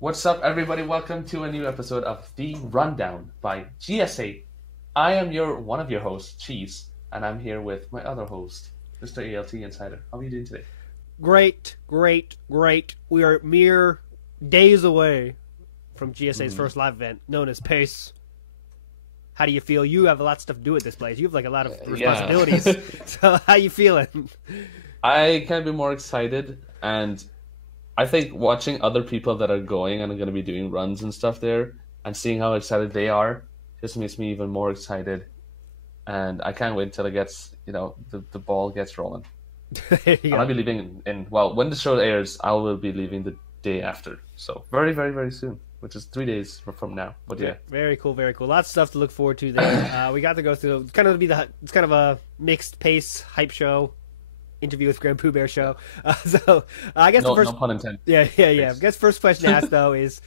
What's up, everybody? Welcome to a new episode of The Rundown by GSA. I am one of your hosts, Cheese, and I'm here with my other host, Mr. ALTInsider. How are you doing today? Great. We are mere days away from GSA's first live event, known as PACE. How do you feel? You have a lot of stuff to do at this place. You have like a lot of responsibilities. Yeah. So how you feeling? I can't be more excited, and I think watching other people that are going and are going to be doing runs and stuff there and seeing how excited they are just makes me even more excited. And I can't wait till it gets, the ball gets rolling. And I'll be leaving when the show airs, I will be leaving the day after. So very, very, very soon, which is 3 days from now. But yeah. Very cool. Lots of stuff to look forward to there. We got to go through it's kind of a mixed pace hype show. Interview with GrandPOOBear show. I guess no the first pun intended. Yeah. I guess first question to ask though is,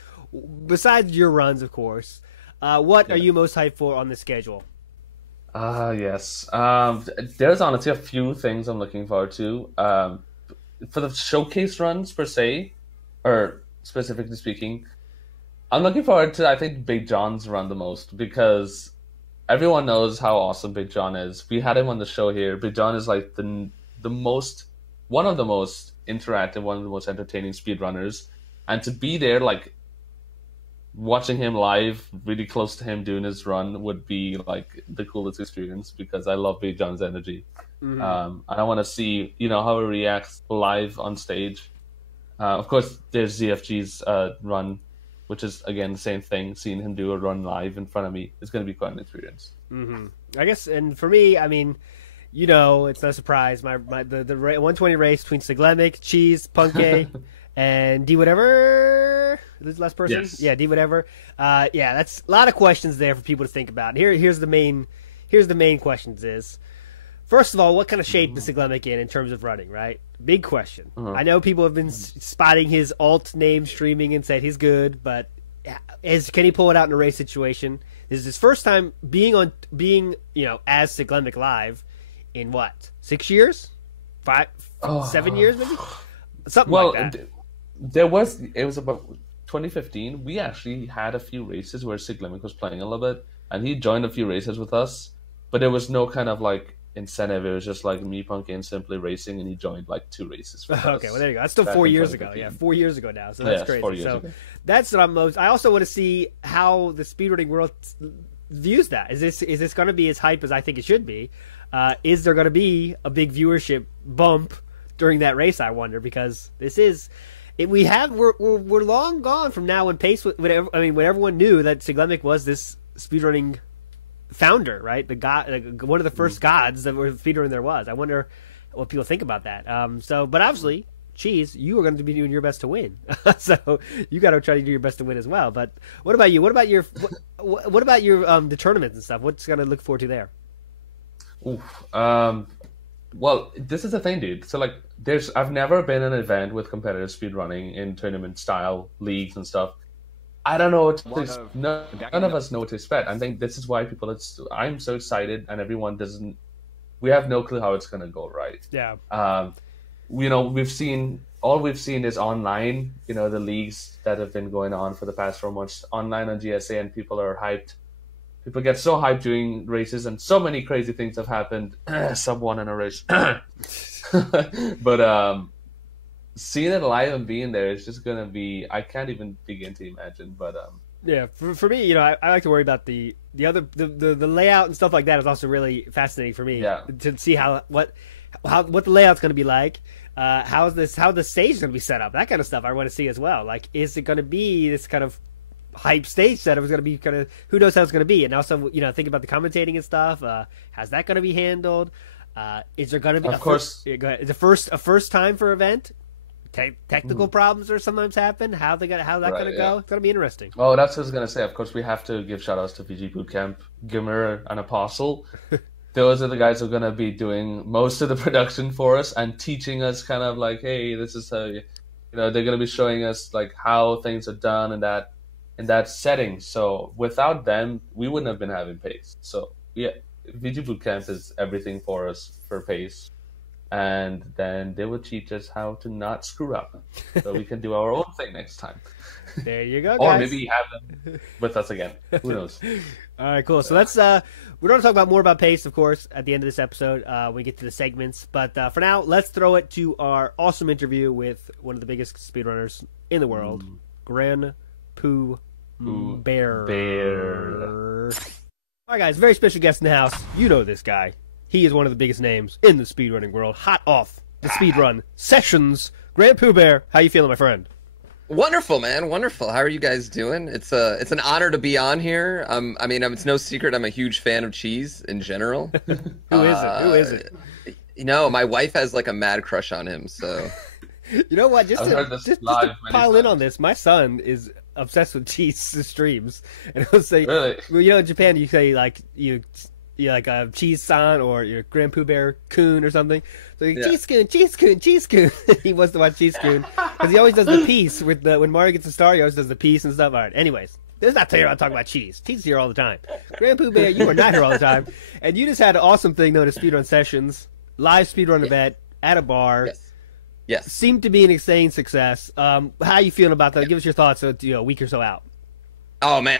besides your runs, of course, what are you most hyped for on the schedule? Yes. There's honestly a few things I'm looking forward to. For the showcase runs per se, or specifically speaking, I'm looking forward to, I think, Big John's run the most, because everyone knows how awesome Big John is. We had him on the show here. Big John is like one of the most interactive, one of the most entertaining speedrunners, and to be there, like watching him live, really close to him doing his run, would be like the coolest experience, because I love Big John's energy. And I want to see how he reacts live on stage. Of course, there's ZFG's run, which is again the same thing. Seeing him do a run live in front of me is going to be quite an experience. I guess, and for me, I mean, it's no surprise. The 120 race between Siglemic, Cheese, Punke, and D whatever. This last person, yes. Yeah, D whatever. That's a lot of questions there for people to think about. Here's the main questions: is first of all, what kind of shape is Siglemic in terms of running? Right, big question. I know people have been spotting his alt name streaming and said he's good, but can he pull it out in a race situation? This is his first time being as Siglemic live. In what, 6 years? 7 years, maybe? Something like that. It was about 2015. We actually had a few races where Siglemic was playing a little bit, and he joined a few races with us, but there was no kind of like incentive. It was just like me, Punk, and simply racing, and he joined like 2 races with us. Okay, well there you go. That's still 4 years ago. Yeah, 4 years ago now. So that's crazy. 4 years ago. That's what I'm most. I also want to see how the speedrunning world views that. Is this going to be as hype as I think it should be? Is there going to be a big viewership bump during that race? I wonder, because we're long gone from now when Pace, when everyone knew that Siglemic was this speedrunning founder, right? The god, one of the first gods that were speedrunning there was. I wonder what people think about that. But obviously, Cheese, you are going to be doing your best to win, so you got to try to do your best to win as well. But what about you? What about your the tournaments and stuff? What's going to look forward to there? Well, this is the thing, dude. So like, I've never been in an event with competitive speedrunning in tournament style leagues and stuff. I don't know none of us know what to expect. I think this is why I'm so excited, and everyone doesn't. We have no clue how it's gonna go, right? Yeah. We've seen is online. The leagues that have been going on for the past 4 months online on GSA, and people are hyped. People get so hyped doing races, and so many crazy things have happened. Sub 1 in a race. But seeing it live and being there is just gonna be. I can't even begin to imagine. But yeah, for me, I like to worry about the layout and stuff like that is also really fascinating for me. Yeah. To see what the layout's going to be like. How the stage is going to be set up. That kind of stuff I want to see as well. Like, is it going to be this kind of hype stage setup? Is going to be kind of, who knows how it's going to be? And also, think about the commentating and stuff. How's that going to be handled? Is there going to be of course? Go ahead. Is it a first time for event? Technical problems or sometimes happen. How's that going to go? It's going to be interesting. Oh, that's what I was going to say. Of course, we have to give shout outs to VG Bootcamp, Gimmer, and Apostle. Those are the guys who are going to be doing most of the production for us and teaching us kind of like, hey, this is how they're going to be showing us like how things are done in that setting. So without them, we wouldn't have been having Pace. So yeah, VG Bootcamp is everything for us for Pace. And then they will teach us how to not screw up, so we can do our own thing next time. There you go, guys. Or maybe you have them with us again. Who knows? All right, cool. So let's we're going to talk about more about pace, of course, at the end of this episode when we get to the segments. But for now, let's throw it to our awesome interview with one of the biggest speedrunners in the world, GrandPOOBear. All right, guys, very special guest in the house. You know this guy. He is one of the biggest names in the speedrunning world. Hot off the Speedrun Sessions. GrandPOOBear, how you feeling, my friend? Wonderful, man. Wonderful. How are you guys doing? It's an honor to be on here. I mean, it's no secret I'm a huge fan of cheese in general. Who is it? You know, my wife has like a mad crush on him. So, you know what? Just to pile in on this, my son is obsessed with cheese streams, and he'll say, really? Well, you know, in Japan you say like you like a cheese san or your GrandPOOBear kun or something. So cheese kun. He wants to watch cheese kun because he always does the piece with when Mario gets a star. He always does the piece and stuff. All right. Anyways, this is not here about talking about cheese. Cheese is here all the time. GrandPOOBear, you are not here all the time, and you just had an awesome thing known as Speedrun Sessions, live speedrun event at a bar. Yes. Seemed to be an insane success. How are you feeling about that? Give us your thoughts. A week or so out. Oh man,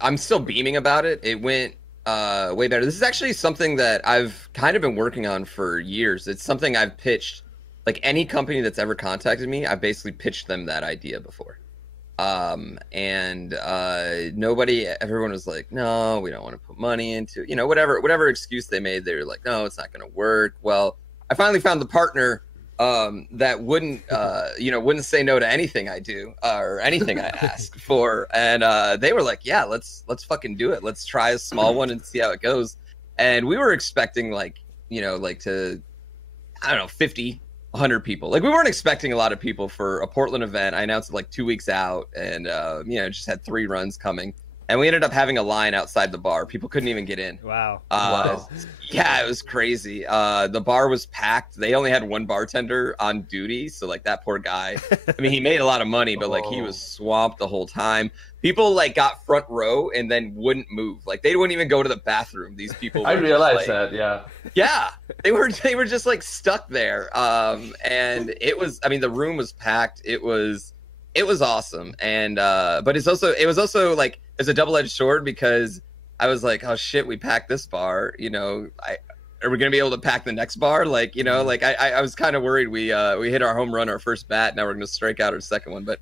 I'm still beaming about it. It went way better. This is actually something that I've kind of been working on for years. It's something I've pitched, like any company that's ever contacted me, I've basically pitched them that idea before. Everyone was like, no, we don't want to put money into, you know, whatever excuse they made. They were like, no, it's not going to work. Well, I finally found the partner that wouldn't say no to anything I do or anything I ask for. And they were like, yeah, let's fucking do it. Let's try a small one and see how it goes. And we were expecting I don't know, 50, 100 people. Like we weren't expecting a lot of people for a Portland event. I announced it like 2 weeks out and, just had 3 runs coming. And we ended up having a line outside the bar. People couldn't even get in. Wow. Yeah, it was crazy. The bar was packed. They only had one bartender on duty. So, like, that poor guy. I mean, he made a lot of money, but, like, he was swamped the whole time. People, like, got front row and then wouldn't move. Like, they wouldn't even go to the bathroom. These people. I realized that, yeah. Yeah. They were just, like, stuck there. And it was, I mean, the room was packed. It was awesome. And, but it was also, like, it's a double-edged sword because I was like, oh shit, we packed this bar, you know, are we gonna be able to pack the next bar? Like, you know, like I was kind of worried we hit our home run, our first bat, now we're gonna strike out our second one, but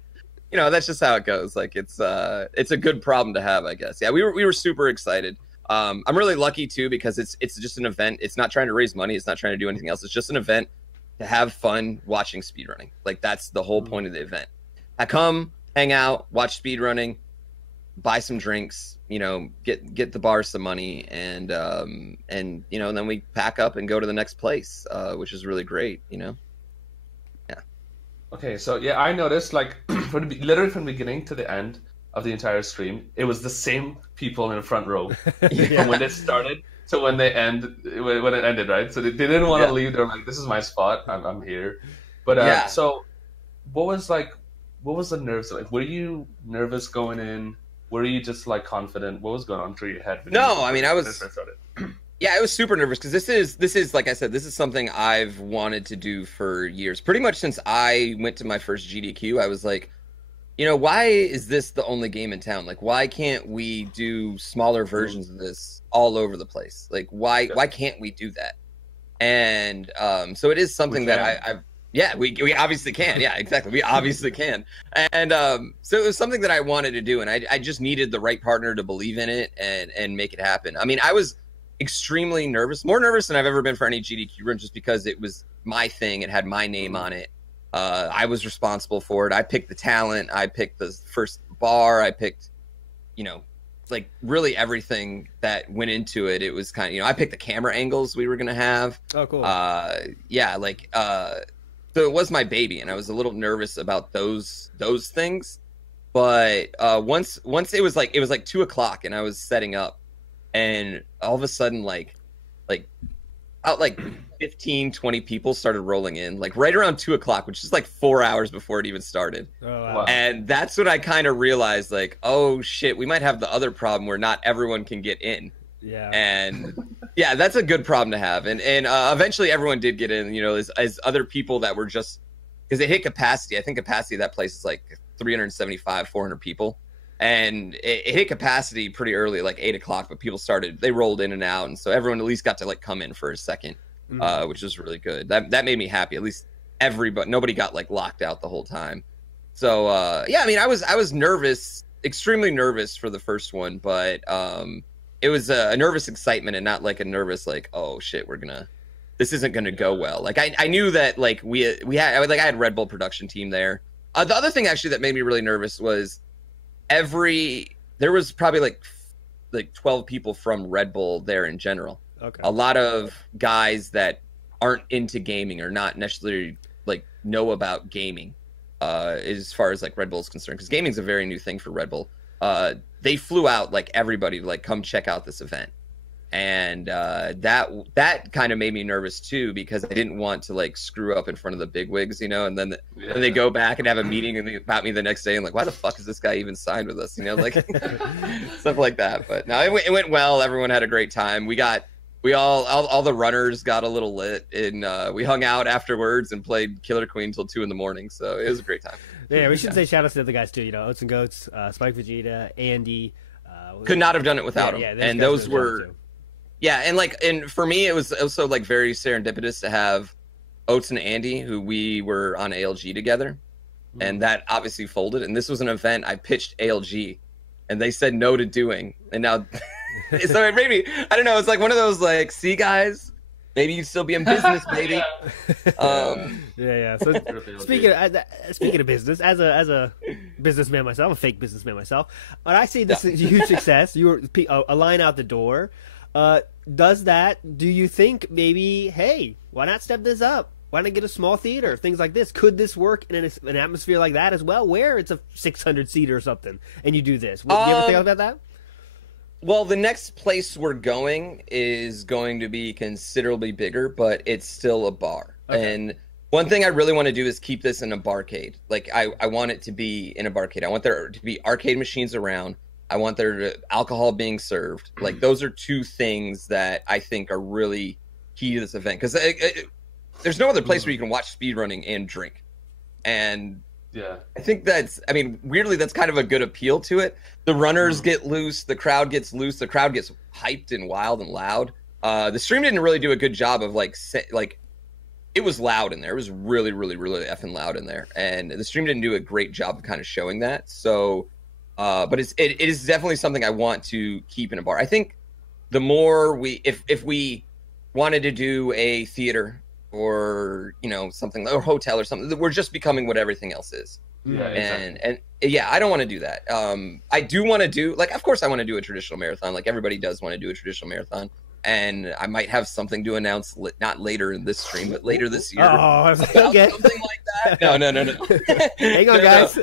you know, that's just how it goes. Like it's a good problem to have, I guess. Yeah, we were super excited. I'm really lucky too because it's just an event. It's not trying to raise money, it's not trying to do anything else. It's just an event to have fun watching speedrunning. Like that's the whole point of the event. I come, hang out, watch speedrunning, buy some drinks, you know, get the bar some money, and you know, and then we pack up and go to the next place, which is really great, you know. Yeah. Okay, so yeah, I noticed like literally from the beginning to the end of the entire stream, it was the same people in the front row from when it started to when it ended, right? So they didn't want to leave. They're like, "This is my spot. I'm here." But so what was the nerves like? Were you nervous going in? Were you just like confident? What was going on through your head? No, I mean I was. Yeah, I was super nervous because this is like I said, this is something I've wanted to do for years. Pretty much since I went to my first GDQ, I was like, you know, why is this the only game in town? Like, why can't we do smaller versions of this all over the place? Like, why can't we do that? And so it is something that I've. Yeah, we obviously can. Yeah, exactly. We obviously can. And so it was something that I wanted to do, and I just needed the right partner to believe in it and make it happen. I mean, I was extremely nervous, more nervous than I've ever been for any GDQ run, just because it was my thing. It had my name on it. I was responsible for it. I picked the talent. I picked the first bar. I picked, you know, like really everything that went into it. It was kind of, you know, I picked the camera angles we were going to have. Oh, cool. Yeah, like... So it was my baby, and I was a little nervous about those things. But once it was like 2 o'clock, and I was setting up, and all of a sudden like 15, 20 people started rolling in, like right around 2 o'clock, which is like 4 hours before it even started. Oh, wow. And that's when I kind of realized, like, oh shit, we might have the other problem where not everyone can get in. Yeah. And yeah, that's a good problem to have. And eventually everyone did get in, you know, as other people that were just, because they hit capacity. I think capacity of that place is like 375, 400 people. And it hit capacity pretty early, like 8 o'clock, but people they rolled in and out. And so everyone at least got to like come in for a second, which was really good. That made me happy. At least nobody got like locked out the whole time. So yeah, I mean, I was nervous, extremely nervous for the first one, but it was a nervous excitement and not like a nervous, like, oh shit, this isn't gonna go well. Like I knew that like we had, like I had Red Bull production team there. The other thing actually that made me really nervous was there was probably like 12 people from Red Bull there in general. Okay. A lot of guys that aren't into gaming or not necessarily like know about gaming as far as like Red Bull is concerned, because gaming is a very new thing for Red Bull. They flew out like everybody to like come check out this event. And that kind of made me nervous too, because I didn't want to like screw up in front of the bigwigs, you know. And then they go back and have a meeting about me the next day, and like, why the fuck is this guy even signed with us, you know, like stuff like that. But no, it went well. Everyone had a great time. All the runners got a little lit, and we hung out afterwards and played Killer Queen till 2 a.m. So it was a great time. Yeah, we should say shout out to the other guys too. You know, Oats and Goats, Spike Vegeta, Andy. Could not have done it without them. Yeah, and those were. Yeah, and for me, it was also like very serendipitous to have Oats and Andy, who we were on ALG together, and that obviously folded. And this was an event I pitched ALG, and they said no to doing. And now, so it made me, I don't know, it's like one of those like, see guys, maybe you'd still be in business, baby. Yeah. So speaking of business, as a businessman myself, I'm a fake businessman myself, but I see this huge success. You were a line out the door. Do you think maybe, hey, why not step this up? Why not get a small theater? Things like this. Could this work in an atmosphere like that as well, where it's a 600-seater or something, and you do this? Would you ever think about that? Well, the next place we're going is going to be considerably bigger, but it's still a bar. Okay. And one thing I really want to do is keep this in a barcade. Like, I want it to be in a barcade. I want there to be arcade machines around. I want there to alcohol being served. Like, those are two things that I think are really key to this event, because there's no other place where you can watch speedrunning and drink. And yeah, I think weirdly, that's kind of a good appeal to it. The runners get loose, the crowd gets loose, the crowd gets hyped and wild and loud. The stream didn't really do a good job of like it was loud in there. It was really, really, really effing loud in there, and the stream didn't do a great job of kind of showing that. So. But it is definitely something I want to keep in a bar. I think the more if we wanted to do a theater or, you know, something, or hotel or something, we're just becoming what everything else is. Yeah, exactly. And yeah, I don't want to do that. I do want to do, like, of course I want to do a traditional marathon. Like, everybody does want to do a traditional marathon. And I might have something to announce, not later in this stream, but later this year. Oh, okay. Something like that. No. Hang on, guys.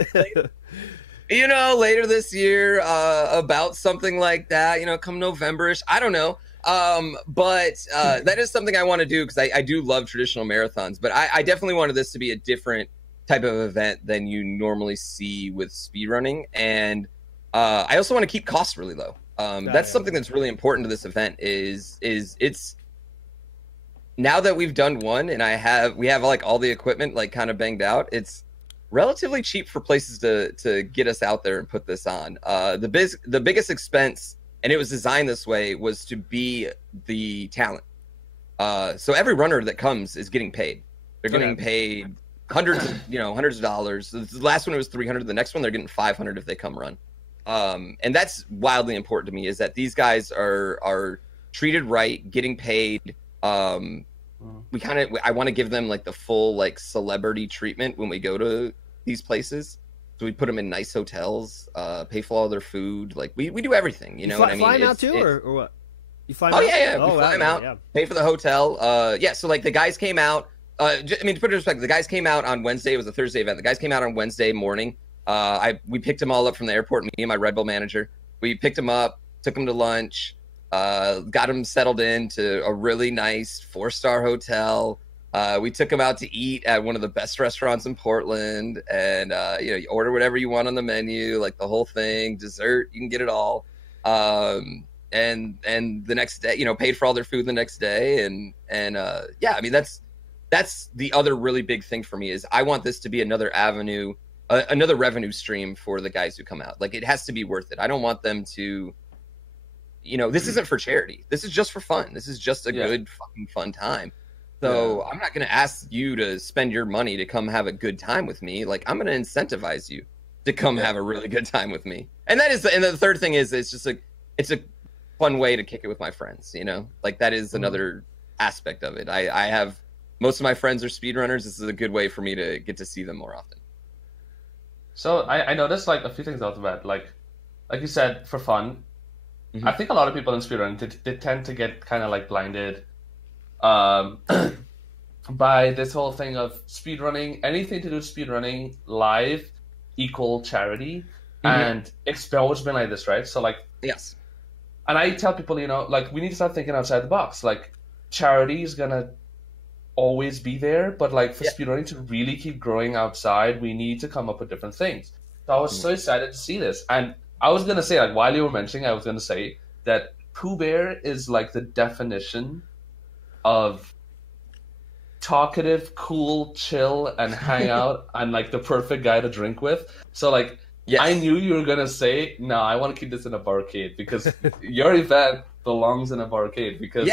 You know, later this year, about something like that, you know, come November-ish. I don't know. But that is something I want to do, because I do love traditional marathons. But I definitely wanted this to be a different type of event than you normally see with speedrunning. And I also want to keep costs really low. That's something that's really important to this event is it's, now that we've done one and we have like all the equipment like kind of banged out, it's relatively cheap for places to get us out there and put this on. The biggest expense, and it was designed this way, was to be the talent. So every runner that comes is getting paid. They're getting paid hundreds of dollars. The last one it was 300. The next one they're getting 500 if they come run. And that's wildly important to me, is that these guys are treated right, getting paid. I want to give them like the full like celebrity treatment when we go to these places. So we put them in nice hotels, pay for all their food. Like we do everything, you know what I mean? Fly them out too, or what? You fly them out? Yeah. We fly them out, pay for the hotel. Yeah, so like the guys came out, to put it in perspective, the guys came out on Wednesday. It was a Thursday event. The guys came out on Wednesday morning. We picked them all up from the airport, me and my Red Bull manager. We picked them up, took them to lunch, got them settled into a really nice 4-star hotel. We took them out to eat at one of the best restaurants in Portland, and you order whatever you want on the menu, like the whole thing, dessert, you can get it all. And the next day, paid for all their food the next day, and yeah, I mean that's the other really big thing for me, is I want this to be another avenue another revenue stream for the guys who come out. Like, it has to be worth it. I don't want them to, you know, this isn't for charity. This is just for fun. This is just a good fucking fun time. So I'm not going to ask you to spend your money to come have a good time with me. Like, I'm going to incentivize you to come have a really good time with me. And that is, and the third thing is, it's just like, it's a fun way to kick it with my friends, you know? Like, that is another aspect of it. I have, most of my friends are speedrunners. This is a good way for me to get to see them more often. So I noticed like a few things out of that. Like you said, for fun. I think a lot of people in speedrunning, they tend to get kind of like blinded by this whole thing of speedrunning. Anything to do with speedrunning live equal charity. And it's always been like this, right? So like, yes. And I tell people, you know, like, we need to start thinking outside the box. Like, charity is gonna always be there, but like, for speedrunning to really keep growing outside, we need to come up with different things. So I was so excited to see this. And I was gonna say, like, while you were mentioning, I was gonna say that POOBear is like the definition of talkative, cool, chill, and hang out, and like the perfect guy to drink with. So like, I knew you were gonna say, no, I want to keep this in a barcade, because your event belongs in a barcade, because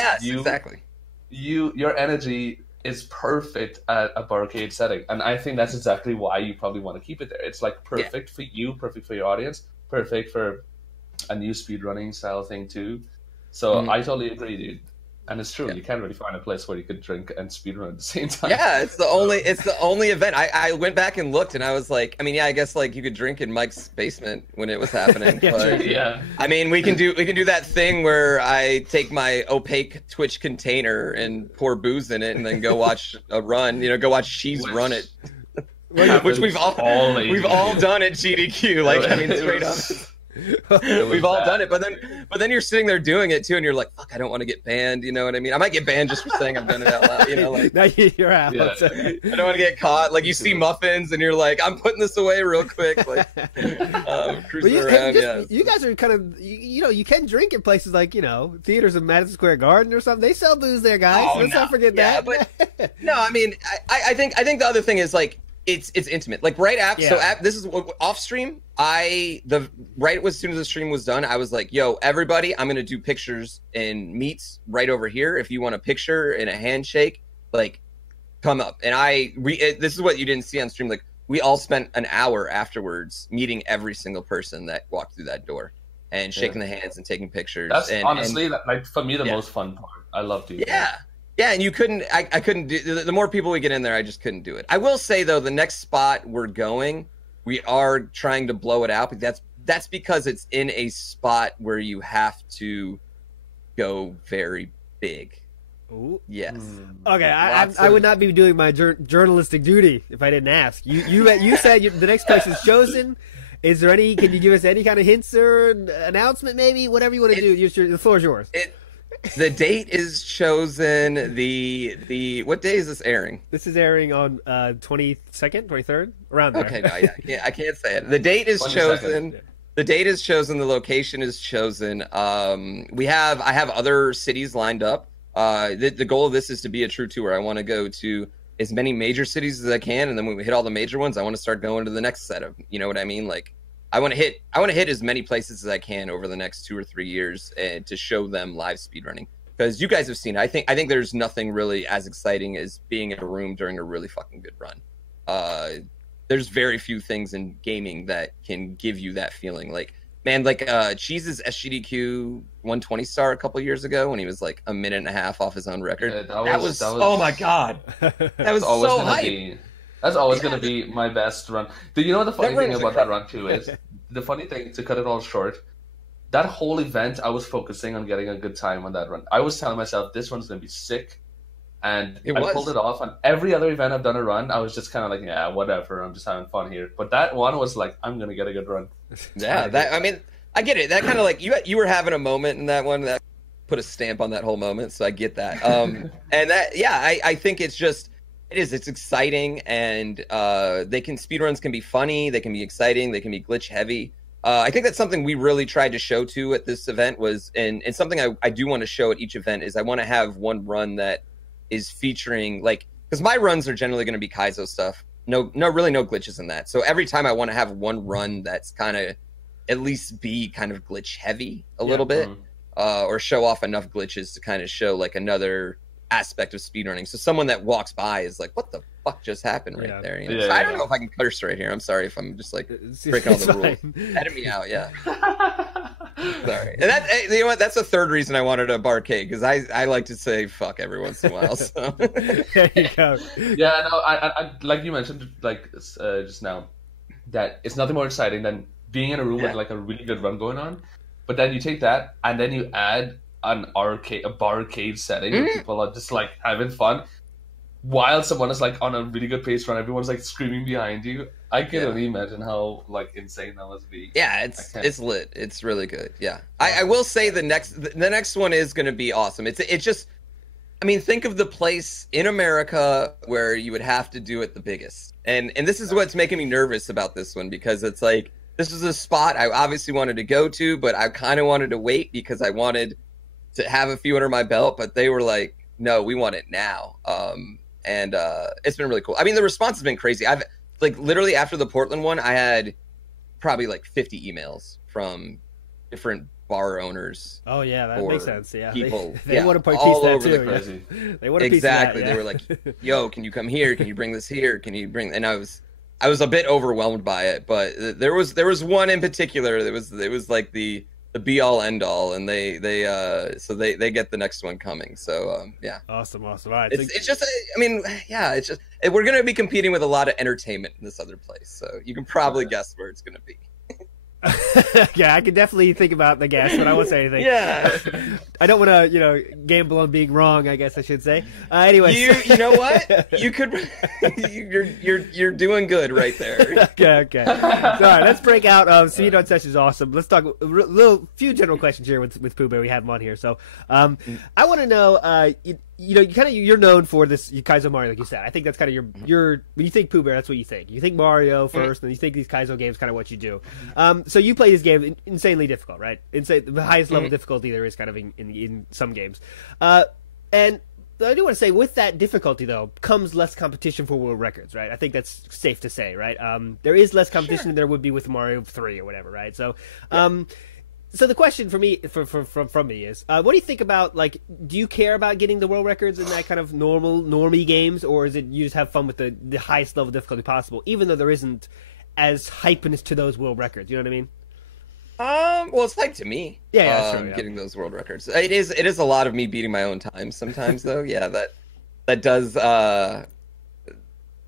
your energy is perfect at a barcade setting, and I think that's exactly why you probably want to keep it there. It's like perfect for you, perfect for your audience, perfect for a new speedrunning style thing too. So I totally agree, dude. And it's true, you can't really find a place where you could drink and speedrun at the same time. Yeah, it's the only event. I went back and looked, and I was like, I mean, yeah, I guess like you could drink in Mike's basement when it was happening. But, I mean, we can do that thing where I take my opaque Twitch container and pour booze in it, and then go watch a run. You know, go watch She's run it, which we've all done at GDQ. Like, I mean, straight up. We've all done it, but then you're sitting there doing it too, and you're like, "Fuck, I don't want to get banned." You know what I mean? I might get banned just for saying I've done it out loud. You know, like, now you're out. I don't want to get caught. Like, you see muffins, and you're like, "I'm putting this away real quick." Like, cruising around. You guys are kind of, you know, you can drink in places like, you know, theaters in Madison Square Garden or something. They sell booze there, guys. Let's not forget that. But no, I mean, I think the other thing is like, it's intimate. Like, right after, this is off stream. As soon as the stream was done, I was like, "Yo, everybody, I'm gonna do pictures and meets right over here. If you want a picture and a handshake, like, come up." And this is what you didn't see on stream. Like, we all spent an hour afterwards meeting every single person that walked through that door and shaking the hands and taking pictures. That's honestly, like, for me, the most fun part. I love doing that. Yeah, and you couldn't. I couldn't do. The more people we get in there, I just couldn't do it. I will say though, the next spot we're going, we are trying to blow it out, but that's because it's in a spot where you have to go very big. Ooh. Yes. Okay, I would not be doing my journalistic duty if I didn't ask. You said the next place is chosen. Is there any? Can you give us any kind of hints or announcement, maybe? Whatever you want to do. The floor is yours. The date is chosen. What day is this airing? This is airing on 22nd, 23rd, around there. Okay, no, I can't say it. The date is chosen. The date is chosen. The location is chosen. I have other cities lined up. The goal of this is to be a true tour. I want to go to as many major cities as I can, and then when we hit all the major ones, I want to start going to the next set of. You know what I mean? Like, I want to hit as many places as I can over the next 2 or 3 years, and to show them live speedrunning, because you guys have seen it. I think there's nothing really as exciting as being in a room during a really fucking good run. There's very few things in gaming that can give you that feeling. Like, man, like Cheese's SGDQ 120 star a couple years ago when he was like a minute and a half off his own record. Yeah, that was oh my god, that was always so hype. That's always going to be my best run. Do you know what the funny thing about that run too is? The funny thing, to cut it all short, that whole event, I was focusing on getting a good time on that run. I was telling myself, this one's going to be sick. And I pulled it off. On every other event I've done a run, I was just kind of like, yeah, whatever. I'm just having fun here. But that one was like, I'm going to get a good run. Yeah, I mean, I get it. That kind of like, you were having a moment in that one that put a stamp on that whole moment. So I get that. And that, yeah, I think it's just, it's exciting, and speedruns can be funny, they can be exciting, they can be glitch heavy. I think that's something we really tried to show too at this event was, and something I do want to show at each event is I want to have one run that is featuring, like, because my runs are generally going to be Kaizo stuff. really no glitches in that. So every time I want to have one run that's kind of at least be kind of glitch heavy a little bit, or show off enough glitches to kind of show like another aspect of speedrunning. So someone that walks by is like, what the fuck just happened right there? You know? So I don't know if I can curse right here. I'm sorry if I'm just like breaking all the rules. Edit me out, yeah. Sorry. And that, you know what? That's the third reason I wanted a barcade, because I like to say fuck every once in a while. So. There you go. Yeah, no, I like you mentioned like just now, that it's nothing more exciting than being in a room with like a really good run going on, but then you take that and then you add a barcade setting where people are just like having fun while someone is like on a really good pace run. Everyone's like screaming behind you. I can only imagine how like insane that must be. Yeah, it's lit. It's really good. Yeah, I will say the next one is going to be awesome. It's just, I mean, think of the place in America where you would have to do it the biggest, and this is what's making me nervous about this one, because it's like, this is a spot I obviously wanted to go to, but I kind of wanted to wait because I wanted to have a few under my belt, but they were like, no, we want it now. And it's been really cool. I mean, the response has been crazy. I've like literally after the Portland one, I had probably like 50 emails from different bar owners. Oh yeah, that makes sense. Yeah, people they want to piece that too. Yeah. They want to exactly. Piece that, They were like, "Yo, can you come here? Can you bring this here? Can you bring?" And I was a bit overwhelmed by it, but there was one in particular that was like the be all end all, and they get the next one coming. So yeah, awesome. All right, it's just, I mean, yeah, it's just, we're gonna be competing with a lot of entertainment in this other place, so you can probably guess where it's gonna be. Yeah, I can definitely think about the guess, but I won't say anything. Yeah, I don't want to, gamble on being wrong, I guess I should say. Anyways, you know what? You could, you're doing good right there. Okay. So, all right, let's break out. Speedrun Session is awesome. Let's talk a few general questions here with POOBear. We have him on here, so I want to know. You're known for this Kaizo Mario, like you said. I think that's kind of your when you think POOBear, that's what you think. You think Mario first, and you think these Kaizo games, kind of what you do. So you play this game insanely difficult, right? The highest level difficulty there is, kind of in some games. And I do want to say, with that difficulty though comes less competition for world records, right? I think that's safe to say, right? There is less competition than there would be with Mario 3 or whatever, right? So. So the question for me, from me is, what do you think about, like, do you care about getting the world records in that kind of normie games, or is it you just have fun with the highest level of difficulty possible, even though there isn't as hypeness to those world records? You know what I mean? Well, it's hype to me. Yeah, sure, getting those world records. It is a lot of me beating my own time sometimes, though. Yeah, that does. I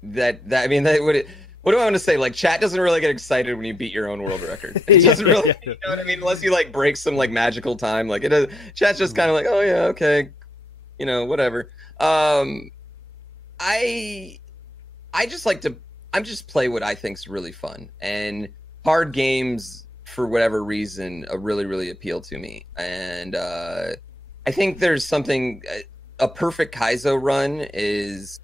mean, that would. What do I want to say? Like, chat doesn't really get excited when you beat your own world record. It doesn't really, you know what I mean? Unless you like break some like magical time. Like, chat's just kind of like, oh yeah, okay, whatever. I just like to, just play what I think's really fun, and hard games for whatever reason really really appeal to me. And I think there's something, a perfect Kaizo run is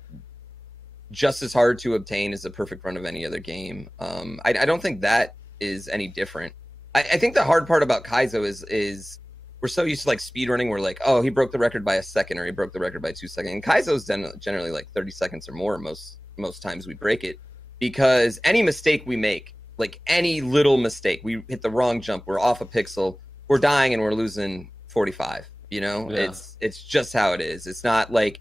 just as hard to obtain as a perfect run of any other game. I don't think that is any different. I think the hard part about Kaizo is we're so used to like speedrunning. We're like, oh, he broke the record by a second, or he broke the record by 2 seconds. And Kaizo's generally like 30 seconds or more most times we break it, because any mistake we make, like any little mistake, we hit the wrong jump, we're off a pixel, we're dying and we're losing 45. It's just how it is. It's not like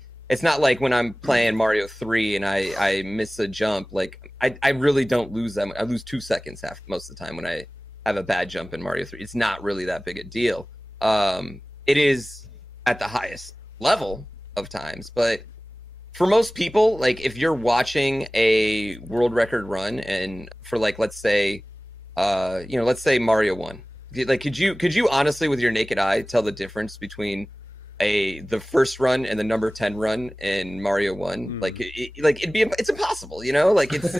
when I'm playing Mario 3 and I miss a jump. Like, I really don't lose that much. I lose 2 seconds most of the time when I have a bad jump in Mario 3. It's not really that big a deal. It is at the highest level of times, but for most people, like, if you're watching a world record run, and for like, let's say Mario 1, like, could you honestly with your naked eye tell the difference between the first run and the number 10 run in Mario 1? Like, it's impossible, like, it's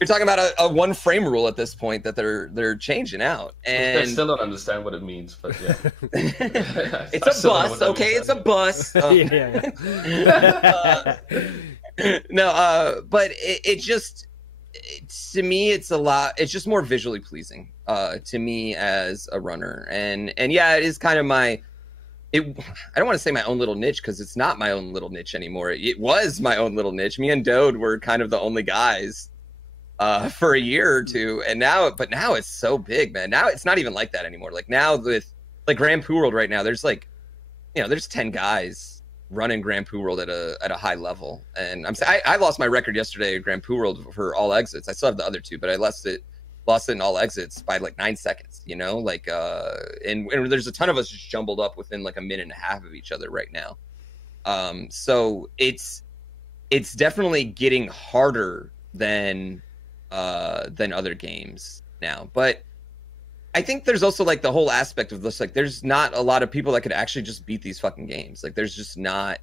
you're talking about a one frame rule at this point that they're changing out, and I still don't understand what it means, but yeah. It's a bus, okay? It's a bus. No, but it just, to me, it's just more visually pleasing to me as a runner, and yeah, it is kind of my I don't want to say my own little niche because it's not my own little niche anymore. It was my own little niche. Me and Dode were kind of the only guys for a year or two, and now it's so big, man. Now it's not even like that anymore. Like now with like GrandPOOBear World right now, there's like, you know, there's 10 guys running GrandPOOBear World at a high level, and I lost my record yesterday at GrandPOOBear World for all exits. I still have the other two, but I lost it in all exits by like 9 seconds, you know, like and there's a ton of us just jumbled up within like a minute and a half of each other right now. So it's definitely getting harder than other games now. But I think there's also like the whole aspect of this, like there's not a lot of people that could actually just beat these fucking games. Like there's just not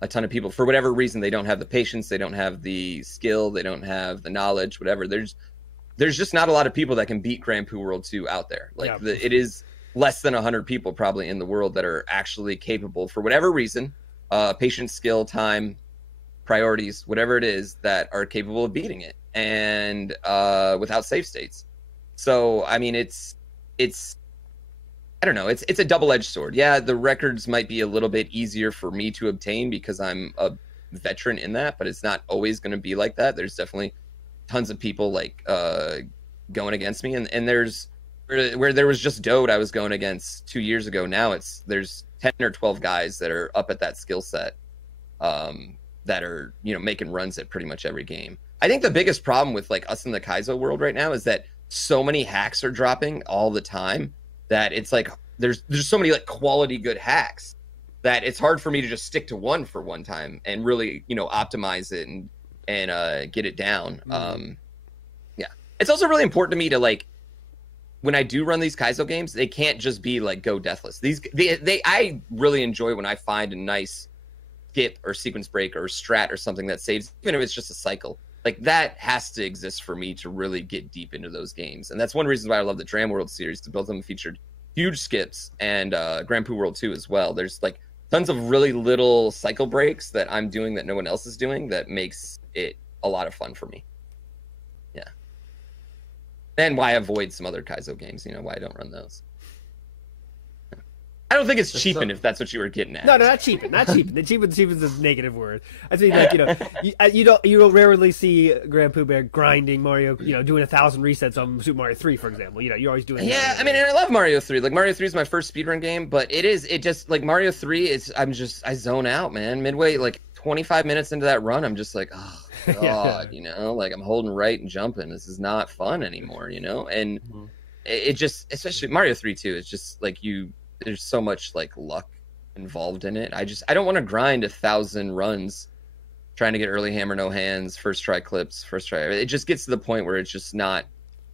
a ton of people, for whatever reason. They don't have the patience, they don't have the skill, they don't have the knowledge, whatever. There's just not a lot of people that can beat GrandPOOBear World 2 out there. Like it is less than 100 people probably in the world that are actually capable, for whatever reason, patience, skill, time, priorities, whatever it is, that are capable of beating it, and without save states. So I mean, it's I don't know. It's a double-edged sword. Yeah, the records might be a little bit easier for me to obtain because I'm a veteran in that, but it's not always going to be like that. There's definitely tons of people like going against me, and there's where there was just Dode I was going against 2 years ago. Now there's 10 or 12 guys that are up at that skill set, that are, you know, making runs at pretty much every game. I think the biggest problem with like us in the Kaizo world right now is that so many hacks are dropping all the time that it's like there's so many like quality good hacks that it's hard for me to just stick to one for one time and really, you know, optimize it and get it down. Yeah, it's also really important to me to, like, when I do run these Kaizo games, they can't just be like go deathless. I really enjoy when I find a nice skip or sequence break or strat or something that saves, even if it's just a cycle. Like that has to exist for me to really get deep into those games, and that's one reason why I love the Dram World series. Both of them featured huge skips, and GrandPOOBear World 2 as well. There's like tons of really little cycle breaks that I'm doing that no one else is doing that makes it a lot of fun for me. Yeah. And why I avoid some other Kaizo games, you know, why I don't run those. I don't think it's cheapen, if that's what you were getting at. No, not cheapen, not cheapen. The cheapen is a negative word. I think, like, you know, you don't rarely see GrandPOOBear grinding Mario, you know, doing 1,000 resets on Super Mario 3, for example. You know, you're always doing. Yeah, I mean, and I love Mario 3. Like Mario 3 is my first speedrun game, but it just like Mario 3 is. I zone out, man. Midway, like 25 minutes into that run, I'm just like, oh god, you know, like I'm holding right and jumping. This is not fun anymore, you know. And it just, especially Mario 3 too. It's just like there's so much like luck involved in it. I don't want to grind 1,000 runs trying to get early hammer no hands, first try clips, first try. It just gets to the point where it's just not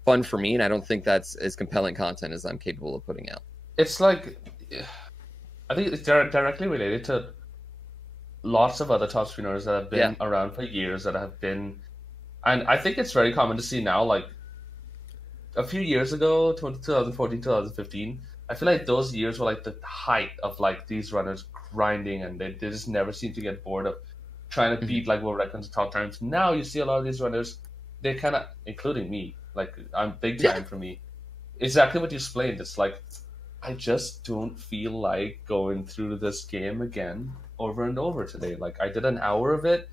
fun for me, and I don't think that's as compelling content as I'm capable of putting out. It's like, I think it's directly related to lots of other top streamers that have been around for years, that have been, and I think it's very common to see now, like a few years ago, 2014, 2015, I feel like those years were like the height of like these runners grinding, and they just never seem to get bored of trying to beat like world records top times. Now you see a lot of these runners, they kind of, including me, like I'm big time for me. Exactly what you explained. It's like, I just don't feel like going through this game again over and over today. Like I did an hour of it.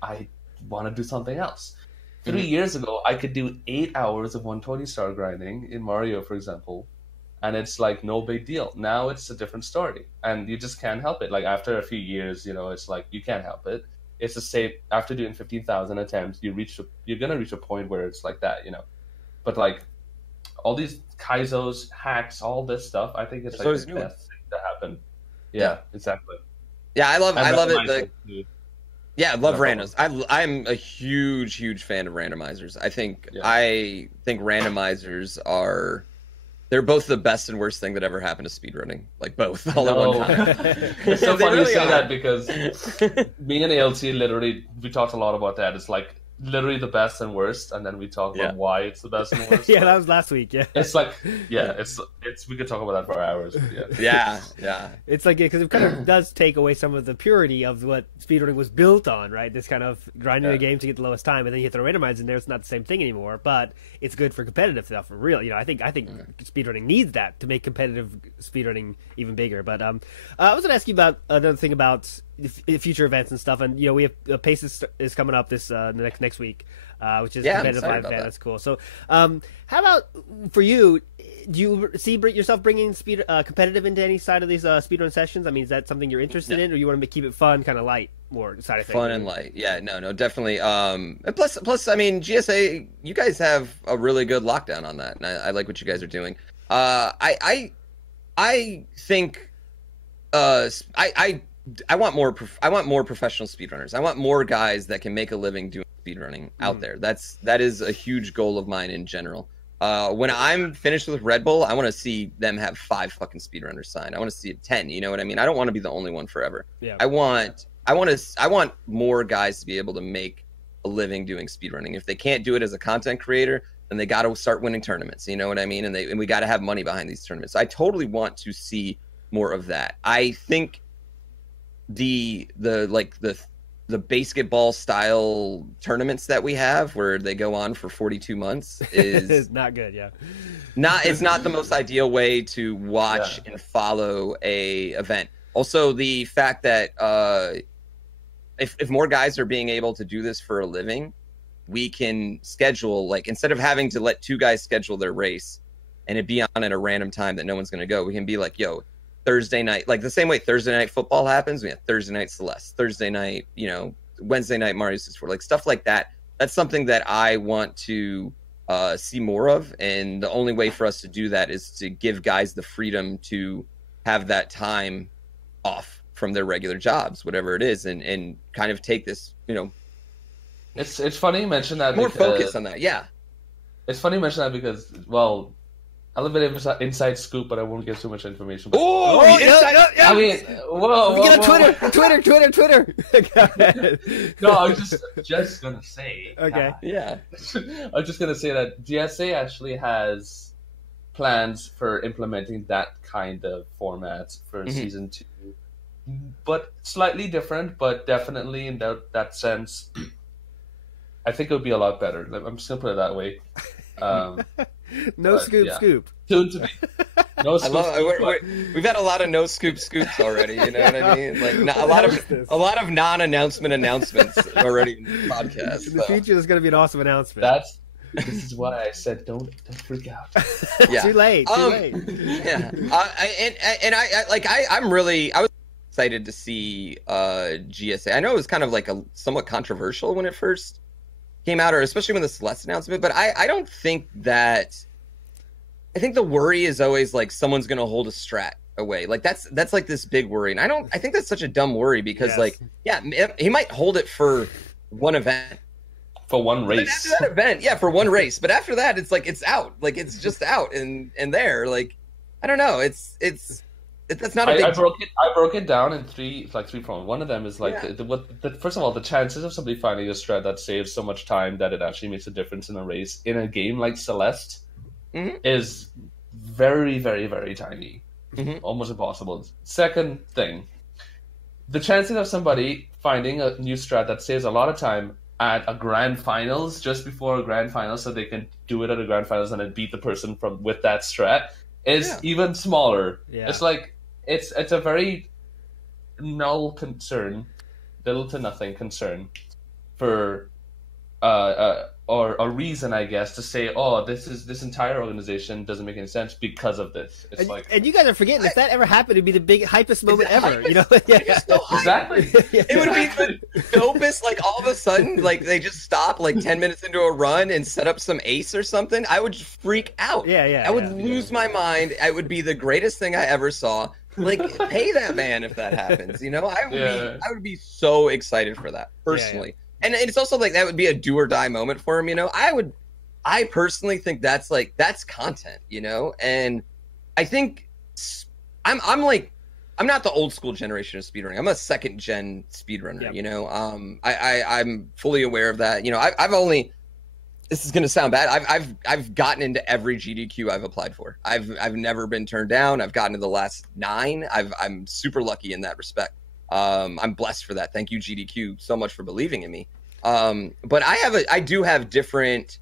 I want to do something else. 3 years ago, I could do 8 hours of 120 star grinding in Mario, for example. And it's like no big deal. Now it's a different story, and you just can't help it. Like after a few years, you know, it's like you can't help it. It's the same. After doing 15,000 attempts, you're gonna reach a point where it's like that, you know. But like all these Kaizos, hacks, all this stuff, I think it's like the best thing to happen. Yeah, exactly. Yeah, I love it. Yeah, I love randoms. I'm a huge fan of randomizers. I think randomizers are. They're both the best and worst thing that ever happened to speedrunning. Like both, all at one time. It's so funny you say that, because me and ALT literally, we talked a lot about that. It's like literally the best and worst, and then we talk about why it's the best and worst. Yeah, that was last week. Yeah, it's like it's we could talk about that for hours. Yeah. It's like because it kind of does take away some of the purity of what speedrunning was built on, right? This kind of grinding the game to get the lowest time, and then you hit the randomizer in there. It's not the same thing anymore, but it's good for competitive stuff for real. You know, I think speedrunning needs that to make competitive speedrunning even bigger. But I was going to ask you about another thing about future events and stuff, and you know, we have Pace is coming up this next week, which is competitive live event. That's cool. So, how about for you? Do you see yourself bringing competitive into any side of these speedrun sessions? I mean, is that something you're interested in, or you want to keep it fun, kind of light, more side of things? Fun and light, yeah, no, definitely. Plus, I mean, GSA, you guys have a really good lockdown on that, and I like what you guys are doing. I think, I want more professional speedrunners. I want more guys that can make a living doing speedrunning out there. That is a huge goal of mine in general. When I'm finished with Red Bull, I want to see them have 5 fucking speedrunners signed. I want to see 10. You know what I mean? I don't want to be the only one forever. Yeah. I want more guys to be able to make a living doing speedrunning. If they can't do it as a content creator, then they got to start winning tournaments. You know what I mean? And we got to have money behind these tournaments. I totally want to see more of that. I think the basketball style tournaments that we have where they go on for 42 months is it's not good. It's not the most ideal way to watch and follow a event. Also, the fact that if more guys are being able to do this for a living, we can schedule, like, instead of having to let 2 guys schedule their race and it be on at a random time that no one's going to go, we can be like, yo, Thursday night, like the same way Thursday night football happens, we have Thursday night Celeste, Thursday night, you know, Wednesday night Mario 64, like stuff like that. That's something that I want to see more of, and the only way for us to do that is to give guys the freedom to have that time off from their regular jobs, whatever it is, and kind of take this, you know. It's funny you mention that. More focus on that, yeah. It's funny you mention that because, well, a little bit of inside scoop, but I won't give too much information. But... I mean, Twitter. No, I was just gonna say. Okay. Yeah. I was just gonna say that GSA actually has plans for implementing that kind of format for season 2, but slightly different, but definitely in that sense, I think it would be a lot better. I'm just gonna put it that way. Scoop. Soon to be. No scoop. We've had a lot of no scoop scoops already. You know what I mean? Like a lot of non-announcement announcements already in the podcast. In the future, there's going to be an awesome announcement. This is why I said don't freak out. Yeah. Too late. Yeah. I was excited to see GSA. I know it was kind of like a somewhat controversial when it first came out, or especially when the Celeste announcement, but I don't think that. I think the worry is always like someone's gonna hold a strat away. Like that's like this big worry, and I think that's such a dumb worry because he might hold it for one event, for one race. After that event, for one race. But after that, it's like it's out. Like it's just out and there. Like I don't know. That's not a big. I broke it down in three problems. One of them is like first of all, the chances of somebody finding a strat that saves so much time that it actually makes a difference in a race in a game like Celeste is very, very, very tiny, almost impossible. Second thing, the chances of somebody finding a new strat that saves a lot of time at a grand finals, just before a grand finals, so they can do it at a grand finals and then beat the person with that strat is even smaller. Yeah. It's like it's a very null concern, little to nothing concern for or a reason, I guess, to say, oh, this entire organization doesn't make any sense because of this. It's and you guys are forgetting, if that ever happened, it'd be the big hypest moment ever. You know, exactly. It would be the dopest. Like all of a sudden, like they just stop like 10 minutes into a run and set up some ace or something. I would just freak out. I would lose my mind. It would be the greatest thing I ever saw. Like, pay that man if that happens. You know, I would be so excited for that personally. And it's also like that would be a do or die moment for him, you know. I personally think that's content, you know. And I think I'm like I'm not the old school generation of speedrunning. I'm a second gen speedrunner. Yep. You know, I'm fully aware of that. You know, I've only. This is gonna sound bad. I've gotten into every GDQ I've applied for. I've never been turned down. I've gotten to the last 9. I'm super lucky in that respect. I'm blessed for that. Thank you, GDQ, so much for believing in me. But I do have different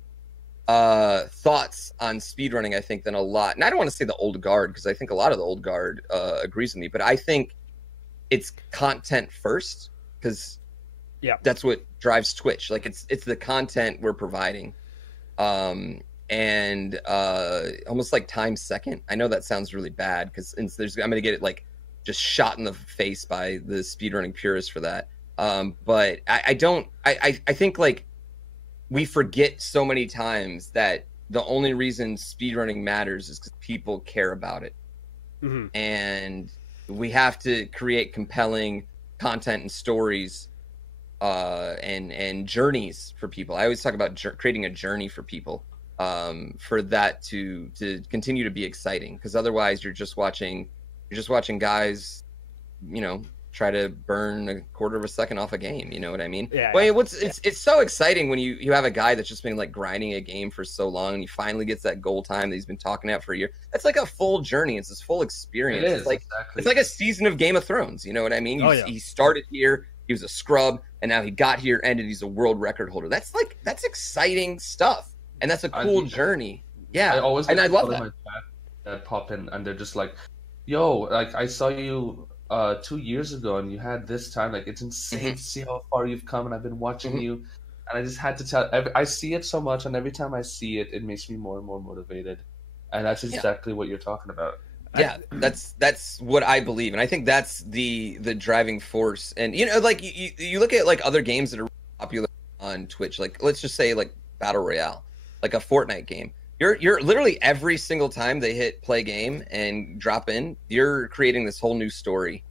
thoughts on speedrunning, I think, than a lot. And I don't want to say the old guard, because I think a lot of the old guard agrees with me, but I think it's content first, because that's what drives Twitch. Like it's the content we're providing. And almost like time second. I know that sounds really bad, because I'm gonna get it like just shot in the face by the speedrunning purists for that. But I think like we forget so many times that the only reason speedrunning matters is because people care about it. And we have to create compelling content and stories and journeys for people. I always talk about creating a journey for people, for that to continue to be exciting, because otherwise you're just watching guys, you know, try to burn a quarter of a second off a game. You know what I mean? It's so exciting when you have a guy that's just been like grinding a game for so long, and he finally gets that goal time that he's been talking about for a year. That's like a full journey. It's this full experience. It's like it's like a season of Game of Thrones. You know what I mean? He started here, he was a scrub, and now he got here, ended, he's a world record holder. That's exciting stuff, and that's a cool journey. Yeah, I love that. That pop in, and they're just like, "Yo, like I saw you 2 years ago, and you had this time. Like it's insane to see how far you've come, and I've been watching you." And I just had to tell. I see it so much, and every time I see it, it makes me more and more motivated. And that's exactly what you're talking about. Yeah, that's what I believe, and I think that's the driving force. And you know, like you look at like other games that are popular on Twitch, like let's just say like Battle Royale, like a Fortnite game. You're literally every single time they hit play game and drop in, you're creating this whole new story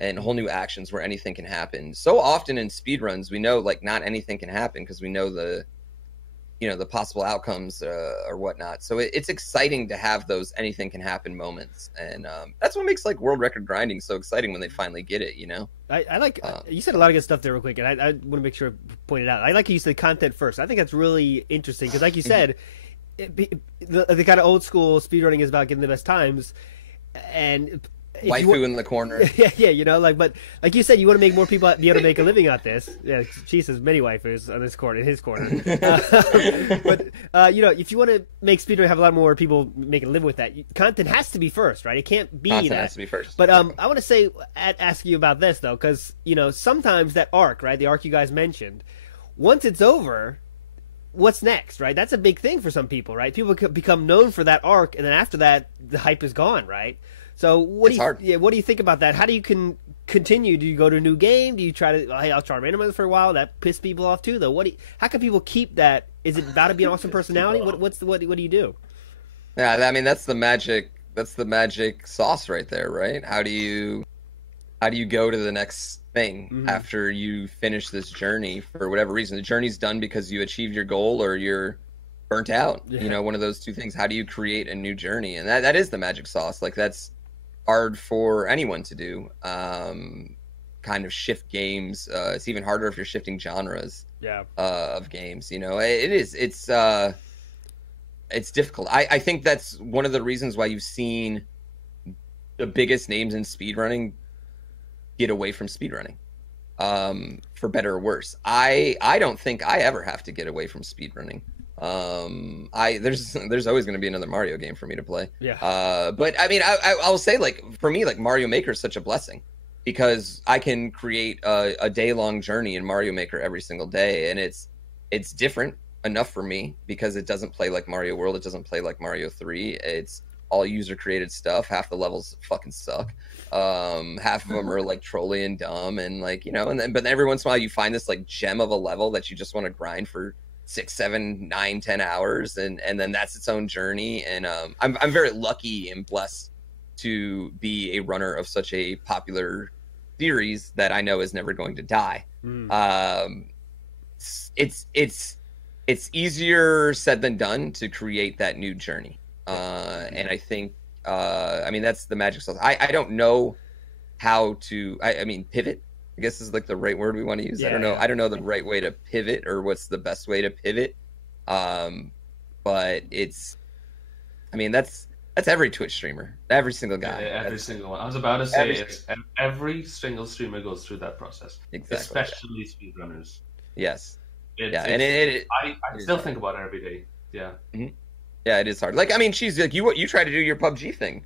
and whole new actions where anything can happen. So often in speedruns, we know like not anything can happen because we know the possible outcomes or whatnot. So it's exciting to have those anything can happen moments, and that's what makes like world record grinding so exciting when they finally get it. You know, I like you said a lot of good stuff there, real quick, and I want to make sure I point it out. I like you said content first. I think that's really interesting because, like you said, the kind of old school speedrunning is about getting the best times, and waifu in the corner. Yeah, you know, but like you said, you want to make more people be able to make a living out this. Yeah, Jesus, many waifus on this corner, in his corner. But you know, if you want to make speedrunning have a lot more people making a living with that, content has to be first, right? It can't be content has to be first. But I want to ask you about this though, because you know sometimes that arc, right, the arc you guys mentioned, once it's over, what's next, right? That's a big thing for some people, right? People become known for that arc, and then after that, the hype is gone, right? So what do you think about that? How do you continue? Do you go to a new game? Do you try to, hey, I'll try randomizer for a while? That piss people off too, though. How can people keep that? Is it about to be an awesome personality? What do you do? Yeah, I mean that's the magic sauce right there, right? How do you go to the next thing after you finish this journey for whatever reason? The journey's done because you achieved your goal or you're burnt out. You know, one of those two things. How do you create a new journey? And that is the magic sauce. Like that's hard for anyone to do. Kind of shift games. It's even harder if you're shifting genres of games. You know, it's difficult. I think that's one of the reasons why you've seen the biggest names in speedrunning get away from speedrunning, for better or worse. I don't think I ever have to get away from speedrunning. There's always going to be another Mario game for me to play. But I mean, I'll say, like, for me, like, Mario Maker is such a blessing because I can create a day-long journey in Mario Maker every single day, and it's different enough for me because it doesn't play like Mario World, it doesn't play like Mario 3. It's all user-created stuff. Half the levels fucking suck. Half of them are like trolly and dumb, and like, you know, but every once in a while you find this like gem of a level that you just want to grind for 6, 7, 9, 10 hours, and then that's its own journey. And I'm very lucky and blessed to be a runner of such a popular series that I know is never going to die. It's easier said than done to create that new journey. And I think I mean that's the magic sauce. I don't know how to. I mean, pivot. I guess is like the right word we want to use. Yeah, I don't know. yeah. I don't know the right way to pivot or what's the best way to pivot. But it's. I mean, that's every Twitch streamer, every single guy, every single one. I was about to say every single streamer goes through that process, exactly, especially speedrunners. Yes, I still think about it every day. Yeah, yeah, it is hard. Like, I mean, she's like you try to do your PUBG thing,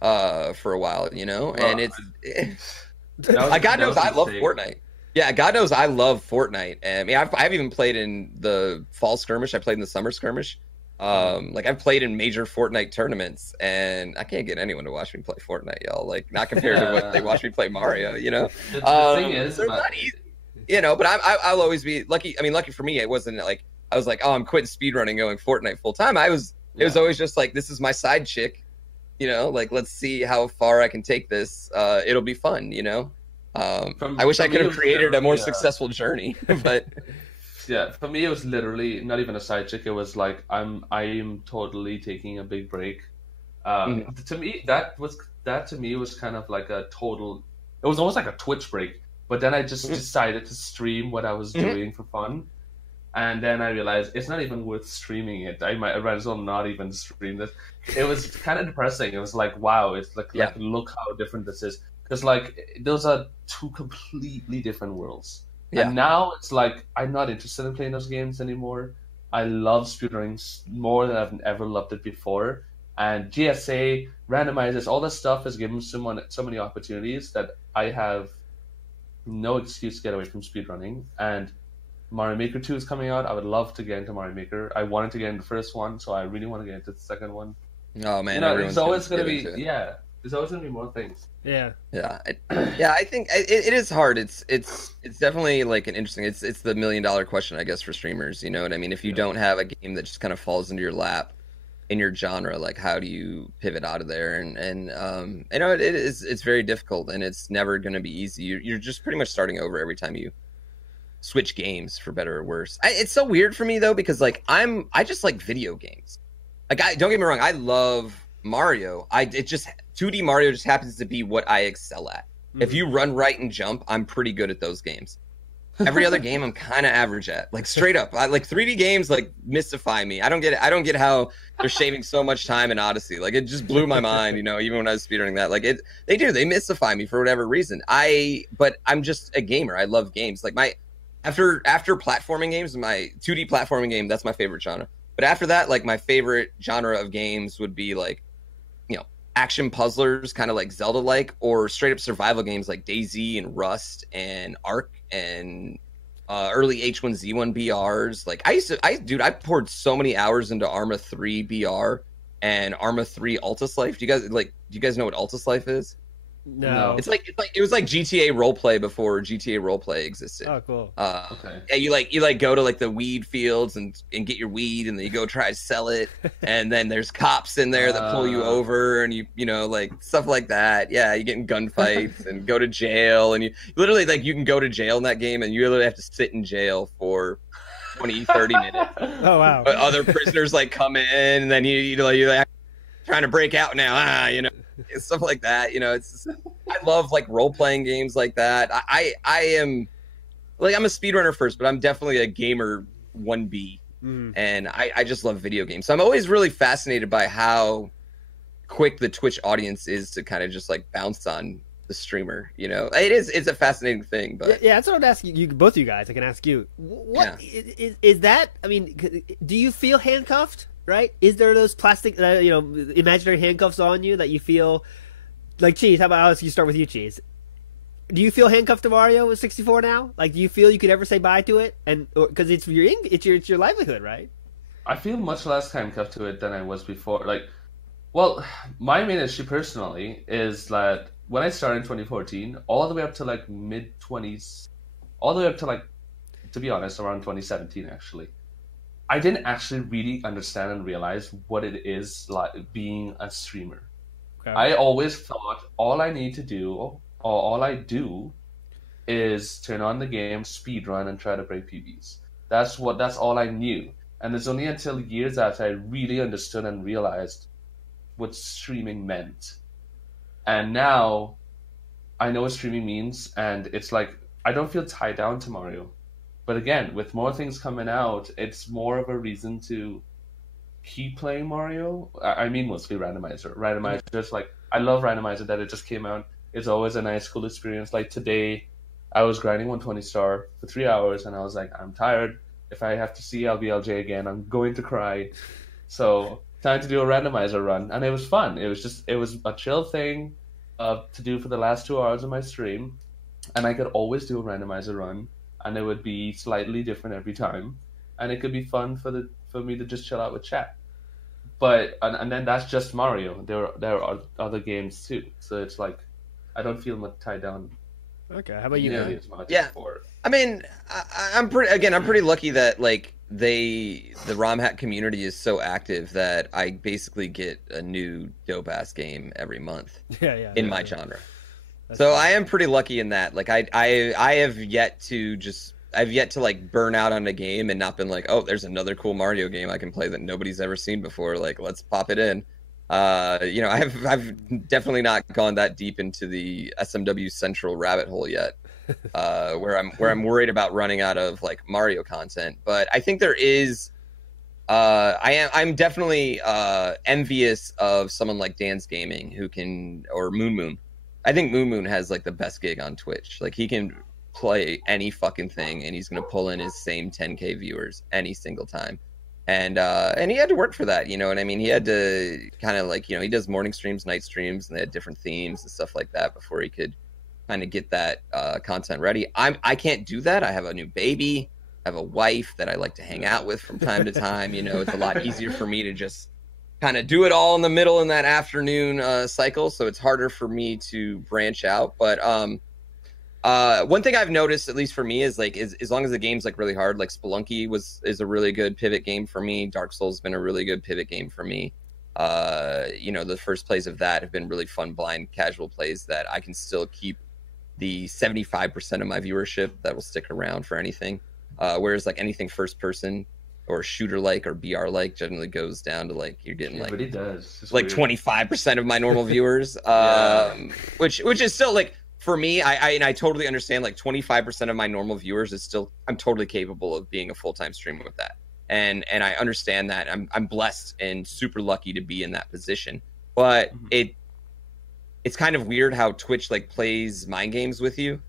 for a while, you know, and it's. God knows I love Fortnite. Yeah, God knows I love Fortnite. And I mean, I've even played in the fall skirmish. I played in the summer skirmish. Like I've played in major Fortnite tournaments, and I can't get anyone to watch me play Fortnite, y'all. Like not compared to what they watch me play Mario, you know. The thing is, it's not easy, you know. But I'll always be lucky. I mean, lucky for me, it wasn't like I was like, oh, I'm quitting speedrunning, going Fortnite full time. It was always just like, this is my side chick, you know. Like let's see how far I can take this. It'll be fun, you know. I wish I could have created a more successful journey, but. Yeah, for me it was literally not even a side chick. It was like I'm totally taking a big break. To me that to me was kind of like a total. It was almost like a Twitch break. But then I just decided to stream what I was doing for fun, and then I realized it's not even worth streaming it. I might as well not even stream this. It was kind of depressing. It was like, wow, it's like look how different this is, because like those are two completely different worlds. Yeah. And now it's like I'm not interested in playing those games anymore. I love speedrunning more than I've ever loved it before. And GSA, randomizers, all this stuff has given so many opportunities that I have no excuse to get away from speedrunning. And Mario Maker 2 is coming out. I would love to get into Mario Maker. I wanted to get into the first one, so I really want to get into the second one. Oh man, you know, there's always going to be there's always going to be more things. Yeah. I think it is hard. It's definitely like an interesting. It's the $1 million question, I guess, for streamers. You know what I mean? If you don't have a game that just kind of falls into your lap in your genre, like how do you pivot out of there? And you know, it's very difficult, and it's never going to be easy. You're just pretty much starting over every time you switch games, for better or worse. It's so weird for me though, because like I just like video games. Like don't get me wrong, I love Mario. 2D Mario just happens to be what I excel at. If you run, right, and jump, I'm pretty good at those games. Every other game I'm kind of average at. Like straight up, like 3D games like mystify me. I don't get it. I don't get how they're shaving so much time in Odyssey. Like it just blew my mind, you know, even when I was speedrunning that. Like they mystify me for whatever reason. But I'm just a gamer. I love games. Like after platforming games, my 2D platforming game, that's my favorite genre. But after that, like my favorite genre of games would be like, you know, action puzzlers, kind of like Zelda-like, or straight up survival games like DayZ and Rust and Ark and early H1Z1 BRs. Like I poured so many hours into Arma 3 BR and Arma 3 Altis Life. Do you guys know what Altis Life is? No. It was like GTA roleplay before GTA roleplay existed. Oh, cool. Okay. Yeah, you go to like the weed fields and get your weed, and then you go try to sell it, and then there's cops in there that pull you over, and you know, like stuff like that. Yeah, you get in gunfights and go to jail, and you literally like you can go to jail in that game, and you literally have to sit in jail for 20-30 minutes. Oh wow. But other prisoners like come in, and then you're like trying to break out now, you know. Stuff like that, you know. I love like role-playing games like that. I am like, I'm a speedrunner first, but I'm definitely a gamer 1B, and I just love video games. So I'm always really fascinated by how quick the Twitch audience is to kind of just like bounce on the streamer, you know. It's a fascinating thing. But yeah, that's what I'm asking you, both of you guys. I can ask you, what is that? I mean, do you feel handcuffed? Right? Is there those plastic, imaginary handcuffs on you that you feel like? Cheese, how about you start with you, Cheese? Do you feel handcuffed to Mario with 64 now? Like, do you feel you could ever say bye to it? And because it's your livelihood, right? I feel much less handcuffed to it than I was before. Like, well, my main issue personally is that when I started in 2014, all the way up to like mid-20s, all the way up to like, to be honest, around 2017 actually, I didn't actually really understand and realize what it is like being a streamer. Okay. I always thought all I need to do, or all I do, is turn on the game, speedrun, and try to break PBs. That's all I knew. And it's only until years after I really understood and realized what streaming meant. And now, I know what streaming means, and it's like I don't feel tied down to Mario. But again, with more things coming out, it's more of a reason to keep playing Mario. I mean, mostly Randomizer. Randomizer, like I love Randomizer that it just came out. It's always a nice, cool experience. Like today, I was grinding 120 star for 3 hours, and I was like, I'm tired. If I have to see LBLJ again, I'm going to cry. So time to do a randomizer run, and it was fun. It was a chill thing to do for the last 2 hours of my stream, and I could always do a randomizer run, and it would be slightly different every time, and it could be fun for me to just chill out with chat. But and then that's just Mario. There are other games too, so it's like I don't feel much tied down. Okay, how about you? As much Yeah, before. I mean, I'm pretty lucky that like the ROM hack community is so active that I basically get a new dope ass game every month. In my genre. So I am pretty lucky in that. Like I have yet to like burn out on a game and not been like, oh, there's another cool Mario game I can play that nobody's ever seen before. Like, let's pop it in. You know, I've definitely not gone that deep into the SMW Central rabbit hole yet, where I'm worried about running out of like Mario content. But I think there is. I'm definitely envious of someone like Dan's Gaming who can, or Moon. I think Moon has like the best gig on Twitch. Like he can play any fucking thing and he's gonna pull in his same 10K viewers any single time. And he had to work for that, you know what I mean? He had to kind of like, you know, he does morning streams, night streams, and they had different themes and stuff like that before he could kind of get that content ready. I can't do that. I have a new baby. I have a wife that I like to hang out with from time to time. You know, it's a lot easier for me to just kind of do it all in the middle in that afternoon cycle. So it's harder for me to branch out. But one thing I've noticed, at least for me, is like as long as the game's like really hard, like Spelunky is a really good pivot game for me. Dark Souls has been a really good pivot game for me. You know, the first plays of that have been really fun, blind, casual plays that I can still keep the 75% of my viewership that will stick around for anything. Whereas like anything first person or shooter like or BR like generally goes down to like you're getting like Everybody does. It's like weird. 25% of my normal viewers, which is still like. For me, I totally understand. Like 25% of my normal viewers is still, I'm totally capable of being a full-time streamer with that, and I understand that. I'm blessed and super lucky to be in that position. But it's kind of weird how Twitch like plays mind games with you,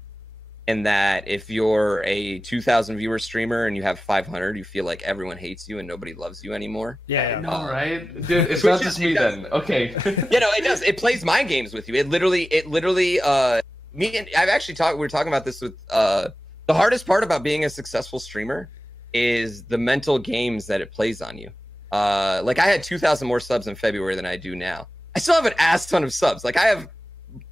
and that if you're a 2,000 viewer streamer and you have 500, you feel like everyone hates you and nobody loves you anymore. Yeah, I know, right? Dude, it's not just me then. Okay. You know, it does. It plays mind games with you. It literally. Me and I've actually we were talking about this with the hardest part about being a successful streamer is the mental games that it plays on you. Like I had 2,000 more subs in February than I do now. I still have an ass ton of subs. Like I have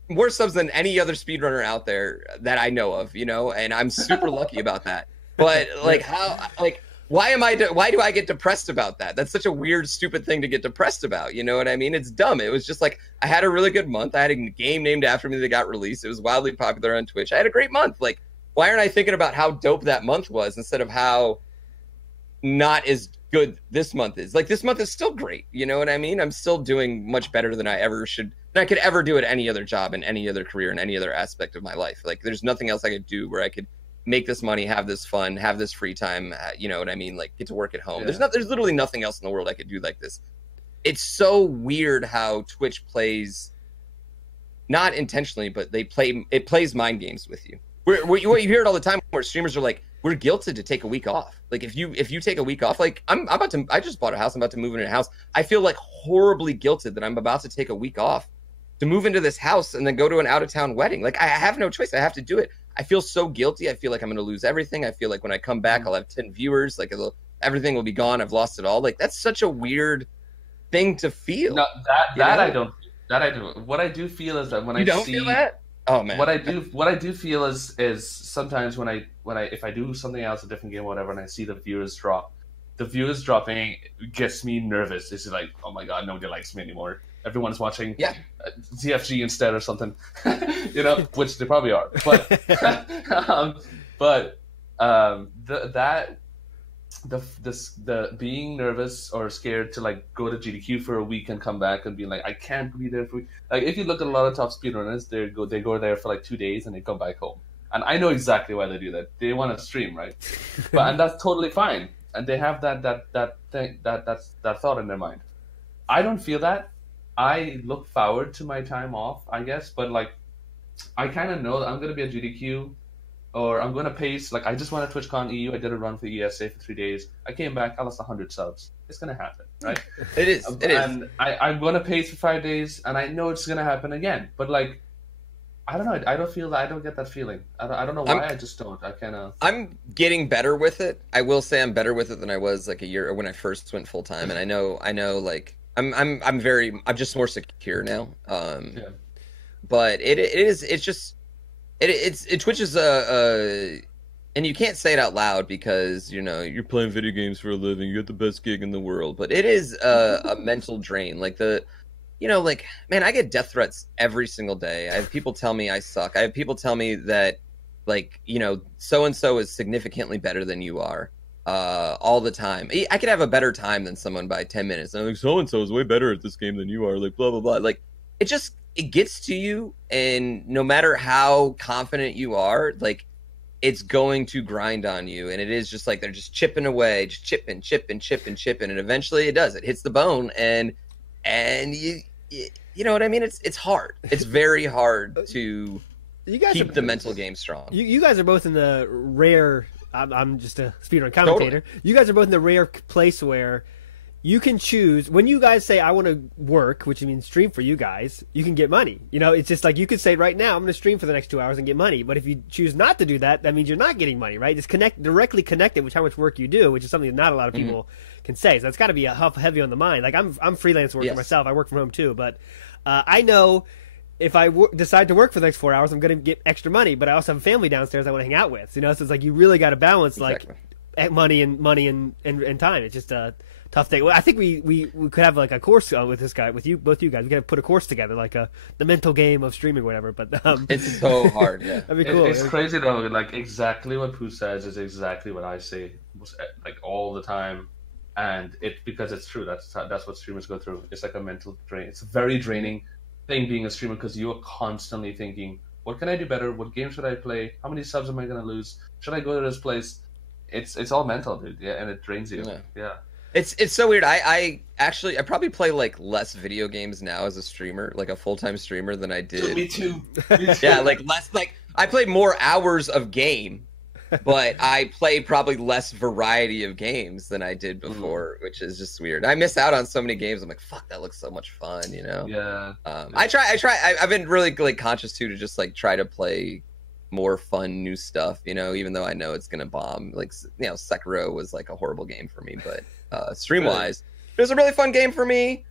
more subs than any other speedrunner out there that I know of, you know, and I'm super lucky about that. But like why do I get depressed about that? That's such a weird, stupid thing to get depressed about. You know what I mean? It's dumb. It was just like, I had a really good month. I had a game named after me that got released. It was wildly popular on Twitch. I had a great month. Like, why aren't I thinking about how dope that month was instead of how not as good this month is? Like, this month is still great. You know what I mean? I'm still doing much better than I could ever do at any other job in any other career in any other aspect of my life. Like, there's nothing else I could do where I could make this money, have this fun, have this free time, you know what I mean? Like get to work at home. Yeah. There's literally nothing else in the world I could do like this. It's so weird how Twitch plays, not intentionally, but it plays mind games with you. You hear it all the time where streamers are like, we're guilted to take a week off. Like if you take a week off, like I just bought a house, I'm about to move into a house. I feel like horribly guilted that I'm about to take a week off to move into this house and then go to an out of town wedding. Like I have no choice. I have to do it. I feel so guilty. I feel like I'm going to lose everything. I feel like when I come back, I'll have 10 viewers. Like everything will be gone. I've lost it all. Like that's such a weird thing to feel. No, that I don't. That I do. What I do feel is that when I see feel that. Oh man. What I do feel is sometimes when I if I do something else, a different game, or whatever, and I see the viewers drop, the viewers dropping gets me nervous. It's like, oh my god, nobody likes me anymore. Everyone's watching ZFG instead or something, you know, which they probably are. But the being nervous or scared to like go to GDQ for a week and come back and be like, I can't be there for like, if you look at a lot of top speedrunners, they go there for like 2 days and they come back home. And I know exactly why they do that. They want to stream, right? And that's totally fine. And they have that thought in their mind. I don't feel that. I look forward to my time off, I guess, but like I kind of know that I'm gonna be at GDQ or I'm gonna pace. Like I just went to TwitchCon EU. I did a run for ESA for 3 days. I came back. I lost 100 subs. It's gonna happen, right? It is. It is. And I'm gonna pace for 5 days, and I know it's gonna happen again. But like, I don't know. I don't feel that. I don't get that feeling. I don't know why. I just don't. I kind of. I'm getting better with it. I will say I'm better with it than I was like a year when I first went full time. And I know. Like I'm just more secure now. Yeah. But Twitch is and you can't say it out loud because you're playing video games for a living. You got the best gig in the world. But it is a mental drain. Like man, I get death threats every single day. I have people tell me I suck. I have people tell me that, like, so-and-so is significantly better than you are all the time. I could have a better time than someone by 10 minutes. And I'm like, so-and-so is way better at this game than you are. Like, blah, blah, blah. Like, it gets to you. And no matter how confident you are, like, it's going to grind on you. And it is just like they're just chipping away, just chipping. And eventually it does. It hits the bone. And you know what I mean? It's hard. It's very hard to keep the mental game strong. You guys are both in the rare. I'm just a speedrun commentator. Totally. You guys are both in the rare place where you can choose when you guys say I want to work, which means stream for you guys. You can get money. It's just like you could say right now I'm going to stream for the next 2 hours and get money. But if you choose not to do that, that means you're not getting money, right? It's directly connected with how much work you do, which is something that not a lot of people can say. So that's got to be heavy on the mind. Like I'm freelance worker myself. I work from home too, but I know if I decide to work for the next 4 hours, I'm going to get extra money. But I also have a family downstairs I want to hang out with. So it's like you really got to balance like money and time. It's just a tough thing. Well, I think we could have like a course with this guy, with both you guys. We could put a course together, like the mental game of streaming or whatever. But it's so hard. Yeah, that'd be cool. It's crazy though. Like exactly what Pooh says is exactly what I say, like all the time, and because it's true. That's what streamers go through. It's like a mental drain. It's a very draining thing being a streamer because you are constantly thinking, what can I do better? What game should I play? How many subs am I gonna lose? Should I go to this place? It's all mental, dude. Yeah, and it drains you. Yeah. It's so weird. I probably play like less video games now as a streamer, like a full-time streamer, than I did. Me too. Yeah, like less. Like I play more hours of game, but I play probably less variety of games than I did before, which is just weird. I miss out on so many games. I'm like, fuck, that looks so much fun, Yeah. I try. I've been really like conscious to just like try to play more fun new stuff, even though I know it's gonna bomb. Like Sekiro was like a horrible game for me, but stream wise it was a really fun game for me,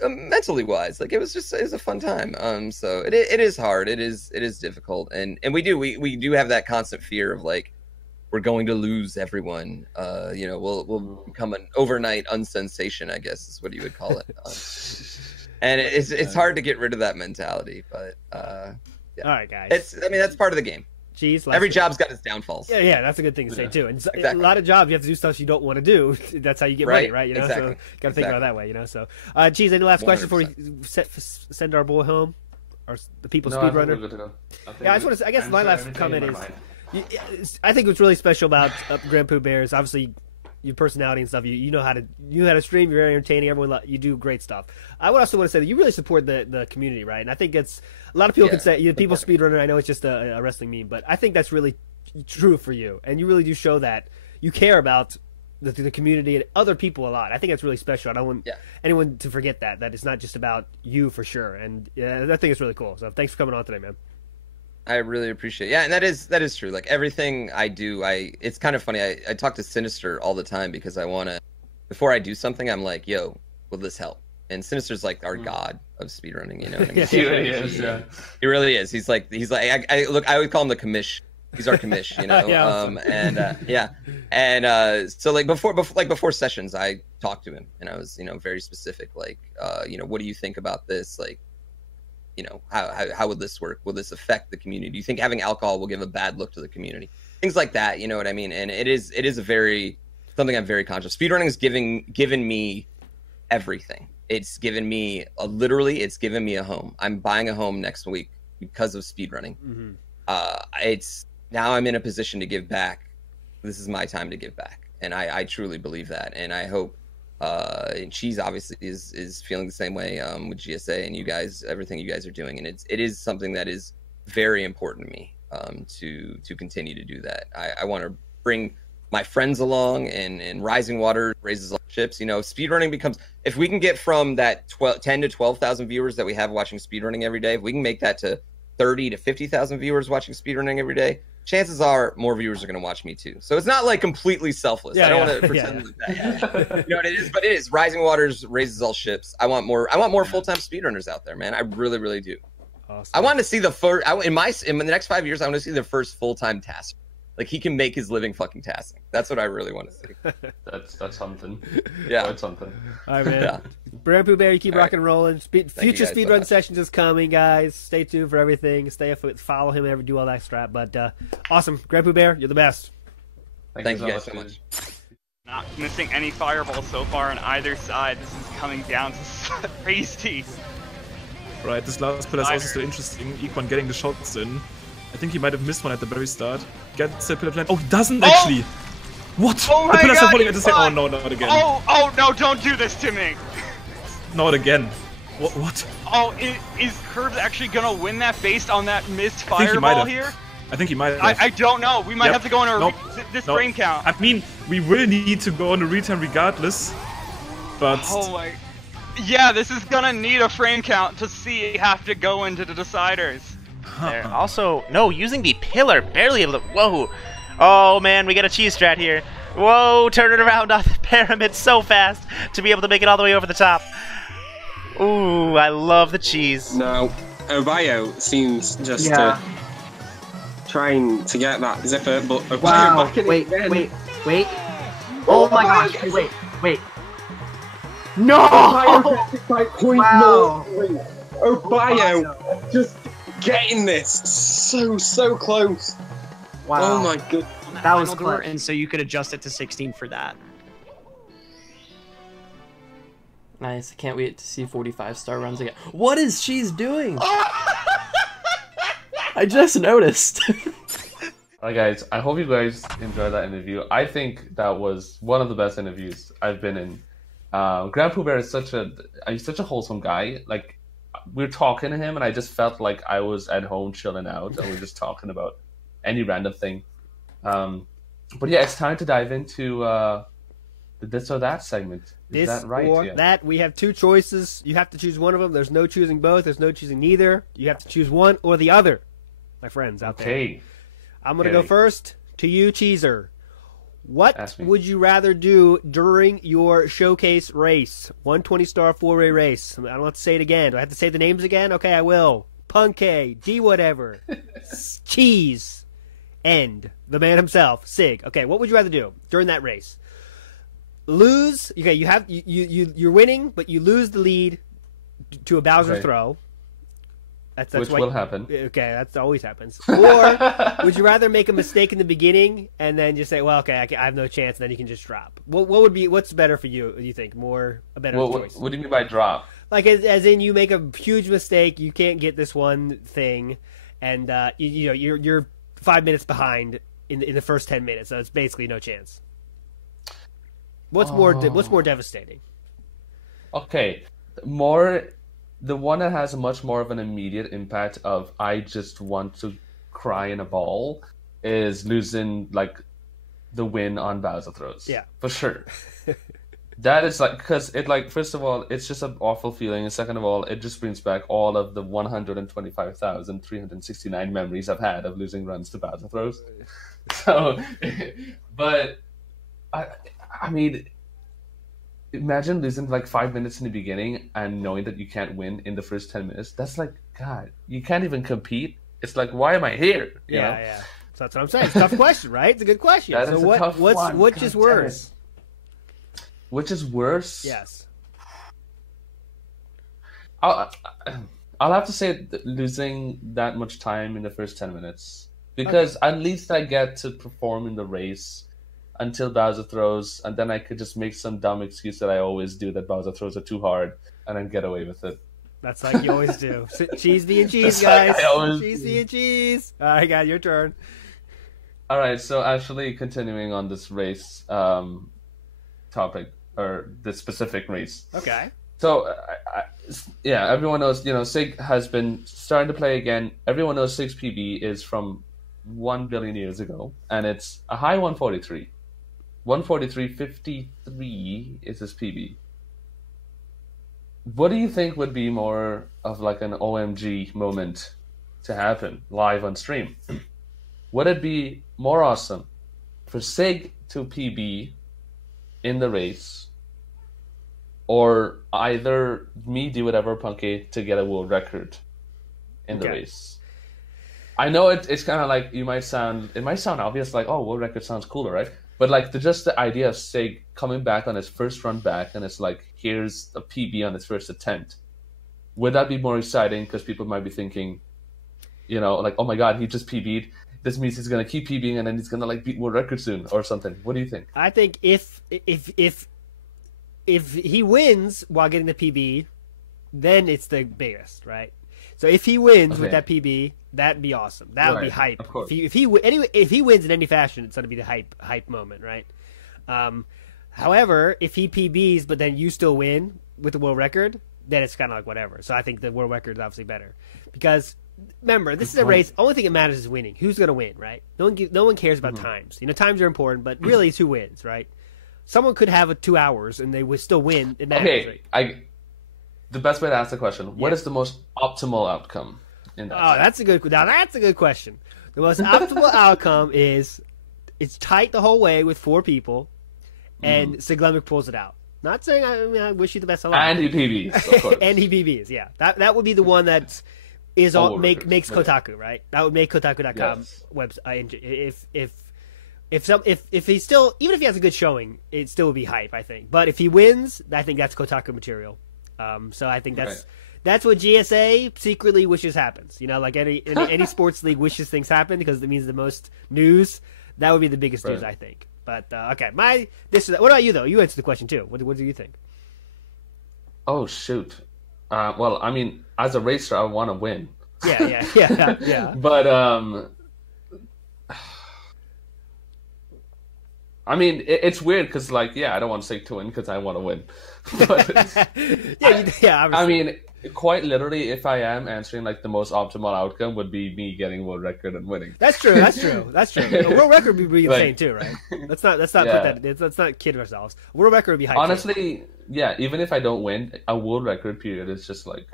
mentally wise. Like it was a fun time. So it is hard, it is difficult, and we do have that constant fear of like we're going to lose everyone. We'll become an overnight unsensation, I guess is what you would call it. And it's hard to get rid of that mentality, but yeah. All right, guys. That's part of the game. Jeez, every job's got its downfalls. Yeah, that's a good thing to say too. And exactly. A lot of jobs you have to do stuff you don't want to do. That's how you get money, right? Exactly. So got to think about it that way. So, Geez, any last 100%. Question before we send our boy home, or the people speedrunner? I just want to. I guess my last comment is, I think what's really special about GrandPOOBear is obviously your personality and stuff. You know how to stream. You're very entertaining. You do great stuff. I would also want to say that you really support the community, right? And I think it's a lot of people can say people speedrunner. I know it's just a wrestling meme, but I think that's really true for you, and you really do show that you care about the community and other people a lot. I think that's really special. I don't want anyone to forget that it's not just about you for sure. And I think it's really cool. So thanks for coming on today, man. I really appreciate it. Yeah, and that is true. Like everything I do, it's kind of funny. I talk to Sinister all the time because I want to, before I do something, I'm like, yo, will this help? And Sinister's like our god of speedrunning, you know what I mean? He really is, yeah. He really is. He's like I would call him the commish. He's our commish, so like before sessions, I talked to him and I was, very specific, like, what do you think about this? Like, how would this work? Will this affect the community? Do you think having alcohol will give a bad look to the community? things like that. You know what I mean? And it is a very something I'm very conscious. Speedrunning has given me everything. It's given me literally. It's given me a home. I'm buying a home next week because of speedrunning. It's now I'm in a position to give back. This is my time to give back, and I truly believe that. And I hope and Cheese obviously is feeling the same way with GSA and you guys, everything you guys are doing, and it is something that is very important to me to continue to do that. I want to bring my friends along, and rising water raises all ships. You know, speedrunning becomes, if we can get from that 10 to 12,000 viewers that we have watching speedrunning every day, if we can make that to 30 to 50,000 viewers watching speedrunning every day, chances are more viewers are going to watch me too. So it's not like completely selfless. I don't want to pretend that. You know what it is, but it is. Rising waters raises all ships. I want more full-time speedrunners out there, man. I really, really do. Awesome. I want to see the first in the next 5 years. I want to see the first full-time task. Like, he can make his living fucking tasking. That's what I really want to see. That's something. Yeah, that's something. All right, man. Yeah. GrandPOOBear, you keep rocking and rolling. Future speedrun sessions is coming, guys. Stay tuned for everything. Follow him and do all that crap. But awesome, GrandPOOBear, you're the best. Thank you guys so much. Not missing any fireballs so far on either side. This is coming down to crazy. Right, this last pillar is also still interesting. Equan getting the shots in. I think he might have missed one at the very start. Gets the pillar plant. Oh, he doesn't actually. What? Oh the pillars God, are falling at the same. Oh no, not again. Oh no! Don't do this to me. Not again. What? Oh, is Curbs actually gonna win that based on that missed fireball here? I think he might have. I don't know. We might have to go on this frame count. I mean, we will need to go on a retime regardless. But oh my. Yeah, this is gonna need a frame count to see have to go into the deciders. There. Also, no, using the pillar, barely able to. Whoa! Oh man, we got a cheese strat here. Whoa, turn it around on the pyramid so fast to be able to make it all the way over the top. Ooh, I love the cheese. Now, Obio seems just trying to get that zipper, but Obio back in wait. Oh my gosh, wait. No! Wow. Obio just getting this so close. Wow. Oh my god. That was door, and so you could adjust it to 16 for that. Nice. I can't wait to see 45-star runs again. What is Cheese doing? I just noticed. Alright guys, I hope you guys enjoyed that interview. I think that was one of the best interviews I've been in. GrandPOOBear is such a wholesome guy. Like, we were talking to him and I just felt like I was at home chilling out and we were just talking about any random thing. But yeah, it's time to dive into the this or that segment. Is that right? Or that. We have two choices. You have to choose one of them. There's no choosing both. There's no choosing neither. You have to choose one or the other, my friends out there. I'm going to go first to you, Cheeser. What would you rather do during your showcase race? 120-star 4-way race. I don't have to say it again. Do I have to say the names again? Okay, I will. Punkay, D whatever, Cheese, and the man himself, Sig. Okay, what would you rather do during that race? Lose. Okay, you're winning, but you lose the lead to a Bowser throw. That's which will happen. Okay, that always happens. Or would you rather make a mistake in the beginning and then just say, "Well, okay, I have no chance," and then you can just drop? What's better for you? You think a better choice? What do you mean by drop? Like as in you make a huge mistake, you can't get this one thing, and you're 5 minutes behind in the first 10 minutes, so it's basically no chance. What's more devastating? Okay, the one that has much more of an immediate impact of I just want to cry in a ball is losing like the win on Bowser throws. Yeah, for sure. That is like, because it, like, first of all, it's just an awful feeling, and second of all, it just brings back all of the 125,369 memories I've had of losing runs to Bowser throws. So, but I mean, imagine losing like 5 minutes in the beginning and knowing that you can't win in the first 10 minutes. That's like, God, you can't even compete. It's like, why am I here? You know? Yeah. So that's what I'm saying. It's a tough question, right? It's a good question. That is a tough one. Which is worse? Which is worse? Yes. I'll have to say that losing that much time in the first 10 minutes. because at least I get to perform in the race until Bowser throws, and then I could just make some dumb excuse that I always do, that Bowser throws it too hard, and then get away with it. That's like you always do. Cheese being cheese, guys. Cheese being cheese. All right, guys, your turn. All right, so actually continuing on this race topic, or this specific race. Okay. So, yeah, everyone knows, Sig has been starting to play again. Everyone knows Sig's PB is from 1 billion years ago, and it's a high 143. 143.53 is his PB. What do you think would be more of like an OMG moment to happen live on stream? Would it be more awesome for Sig to PB in the race, or either me do whatever Punky to get a world record in the race? I know it's kind of like it might sound obvious, like, oh, world record sounds cooler, right? But like just the idea of Sig coming back on his first run back, and it's like, here's a PB on his first attempt. Would that be more exciting? Because people might be thinking, like, oh my god, he just PB'd. This means he's gonna keep PBing, and then he's gonna like beat world record soon or something. What do you think? I think if he wins while getting the PB, then it's the biggest, right? So if he wins with that PB, that'd be awesome. That would be hype. Of course. If he wins in any fashion, it's gonna be the hype moment, right? However, if he PBs but then you still win with the world record, then it's kind of like whatever. So I think the world record is obviously better, because remember, this is a race. Only thing that matters is winning. Who's gonna win, right? No one cares about times. Times are important, but really it's who wins, right? Someone could have 2 hours and they would still win. Okay, the best way to ask the question: what is the most optimal outcome in that? Oh, that's a good question. The most optimal outcome is it's tight the whole way with 4 people, and Siglemic pulls it out. Not saying I wish you the best of luck. And he PBs, of course. And he PBs, yeah. That would be the one that is makes Kotaku, right? That would make Kotaku.com website. If he's still, even if he has a good showing, it still would be hype, I think. But if he wins, I think that's Kotaku material. So I think that's what GSA secretly wishes happens. Like any sports league wishes things happen because it means the most news. That would be the biggest news, I think. But okay, what about you though? You answered the question too. What do you think? Oh shoot. Well, I mean, as a racer, I want to win. Yeah. But I mean, it's weird because, like, I don't want Sig to win because I want to win. But I mean, quite literally, if I am answering like the most optimal outcome, would be me getting world record and winning. That's true. A world record would be insane too, right? Let's not let's not kid ourselves. A world record would be hype. Honestly, even if I don't win, a world record period is just like,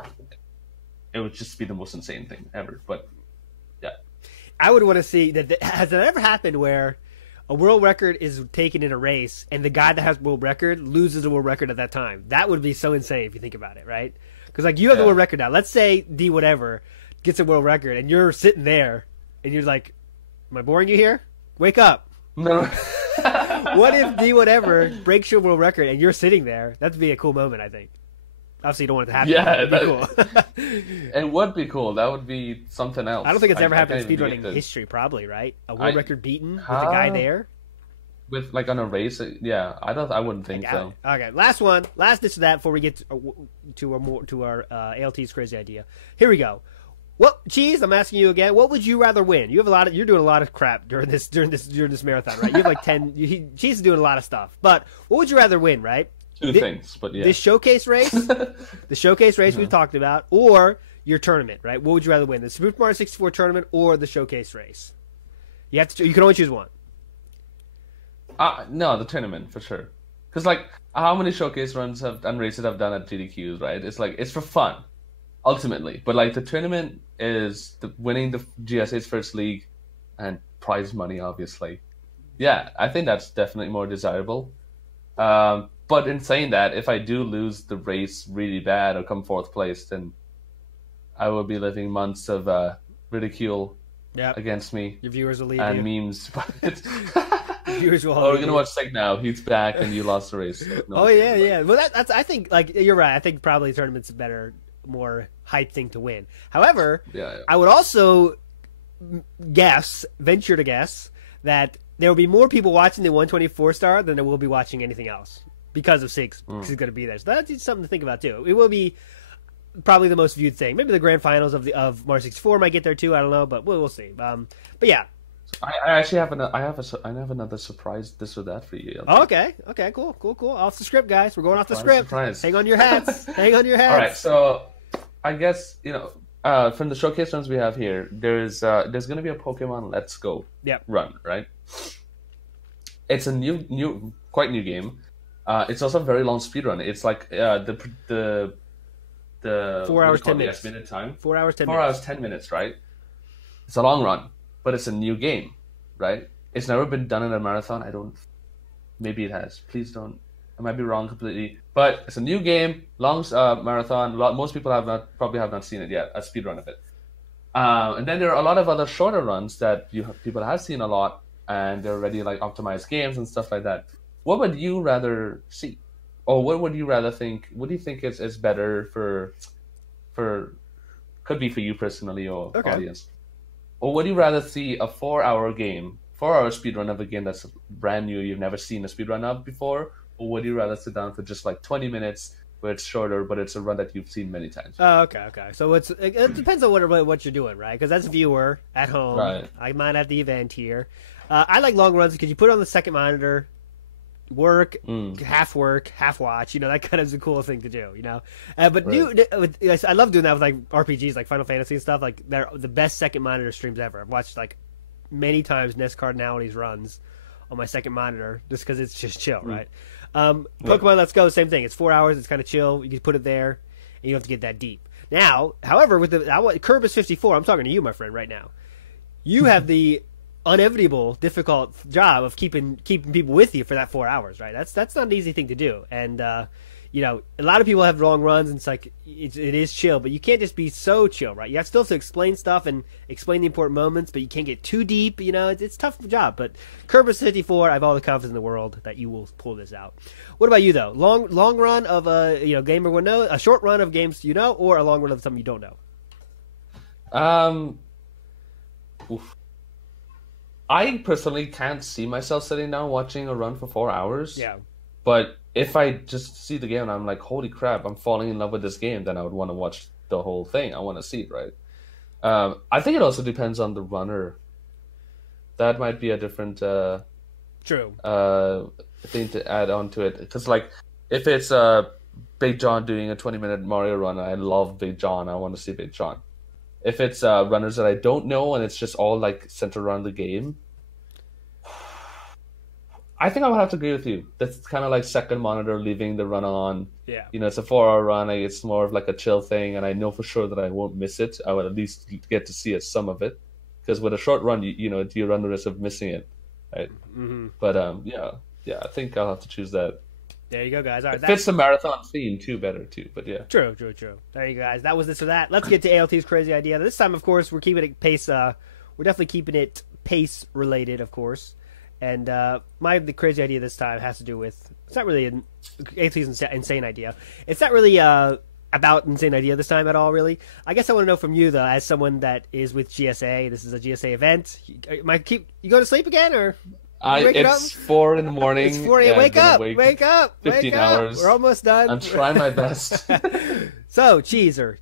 it would just be the most insane thing ever. But yeah, I would want to see that. Has it ever happened where a world record is taken in a race, and the guy that has world record loses a world record at that time? That would be so insane if you think about it, right? Because like you have the world record now. Let's say D whatever gets a world record, and you're sitting there, and you're like, "Am I boring you here? Wake up!" No. What if D whatever breaks your world record, and you're sitting there? That'd be a cool moment, I think. Obviously, you don't want it to happen. Yeah, it'd be cool. It would be cool. That would be something else. I don't think it's ever happened in speedrunning history, probably, right? A world record beaten with a guy there. With like on a race, I wouldn't think so. Okay, last one, last ditch of that before we get to our ALT's crazy idea. Here we go. What, Cheese? I'm asking you again. What would you rather win? You're doing a lot of crap during this marathon, right? You have like 10. Cheese is doing a lot of stuff, but what would you rather win, right? Two things, but yeah. This showcase race, we've talked about, or your tournament, right? What would you rather win, the Super Mario 64 tournament or the showcase race? You can only choose one. No, the tournament for sure. Because like, how many showcase runs and races I've done at GDQs, right? It's like, it's for fun, ultimately. But like the tournament is winning the GSA's first league and prize money, obviously. Yeah, I think that's definitely more desirable. But in saying that, if I do lose the race really bad or come 4th place, then I will be living months of ridicule against me. Your viewers will leave and you. Memes. Viewers will we're gonna watch Sig now. He's back, and you lost the race. No, yeah. Well, that's. I think like you're right. I think probably tournament's a better, more hype thing to win. However, I would also venture to guess that there will be more people watching the 124 star than there will be watching anything else because of Sigs is going to be there. So that's just something to think about too. It will be probably the most viewed thing. Maybe the grand finals of Mario 64 might get there too. I don't know, but we'll see. But yeah. I actually have another surprise this or that for you. Oh, okay, cool. Off the script, guys. We're going off the script. Surprise. Hang on your hats. Hang on your hats. All right, so I guess from the showcase runs we have here, there's going to be a Pokemon Let's Go run, right? It's a quite new game. It's also a very long speed run. It's like the 4 hours 10 minutes. Estimated time. 4 hours 10 minutes. 4 hours 10 minutes, right? It's a long run, but it's a new game, right? It's never been done in a marathon. Maybe it has. Please don't. I might be wrong completely, but it's a new game, long marathon. Most people probably have not seen it yet. A speed run of it, and then there are a lot of other shorter runs that people have seen a lot, and they're already like optimized games and stuff like that. What would you rather see, or what would you rather think? What do you think is better for could be for you personally or audience? Or would you rather see a 4-hour speedrun of a game that's brand new, you've never seen a speedrun of before? Or would you rather sit down for just like 20 minutes where it's shorter, but it's a run that you've seen many times? Oh, okay. So it depends on what you're doing, right? Because as a viewer at home, right. I might have the event here. I like long runs because you put it on the second monitor, half work, half watch. That kind of is a cool thing to do. But right. I love doing that with like RPGs, like Final Fantasy and stuff. Like they're the best second monitor streams ever. I've watched like many times Nest Cardinalities runs on my second monitor just because it's just chill, right? Pokemon Let's Go, same thing. It's 4 hours. It's kind of chill. You can put it there, and you don't have to get that deep. Now, however, with Curb is 54. I'm talking to you, my friend, right now. You have the unenviable, difficult job of keeping people with you for that 4 hours, right? That's not an easy thing to do, and a lot of people have long runs, and it's like it is chill, but you can't just be so chill, right? You have still to explain stuff and explain the important moments, but you can't get too deep. It's a tough job. But Kerber's 54, I have all the confidence in the world that you will pull this out. What about you though? Long run of a game everyone knows, a short run of games or a long run of something you don't know? I personally can't see myself sitting down watching a run for 4 hours. Yeah. But if I just see the game and I'm like, holy crap, I'm falling in love with this game, then I would want to watch the whole thing. I want to see it, right? I think it also depends on the runner. That might be a different true thing to add on to it. Because, like, if it's Big John doing a 20-minute Mario run, I love Big John, I want to see Big John. If it's runners that I don't know and it's just all like centered around the game, I think I would have to agree with you. That's kind of like second monitor, leaving the run on. Yeah. It's a 4-hour run. It's more of like a chill thing, and I know for sure that I won't miss it. I would at least get to see some of it, because with a short run, you run the risk of missing it, right? Mm-hmm. But yeah, I think I'll have to choose that. There you go, guys. All right, it fits the marathon theme better too. But yeah, true. There you go, guys. That was this or that. Let's get to ALT's crazy idea. This time, of course, we're keeping it pace. We're definitely keeping it pace related, of course. And the crazy idea this time has to do with, it's not really an ALT's insane idea. It's not really about insane idea this time at all, really. I guess I want to know from you though, as someone that is with GSA. This is a GSA event. You go to sleep again, or? It's 4 in the morning. It's 4 a.m. Wake up! 15 hours. We're almost done. I'm trying my best. So, cheeser.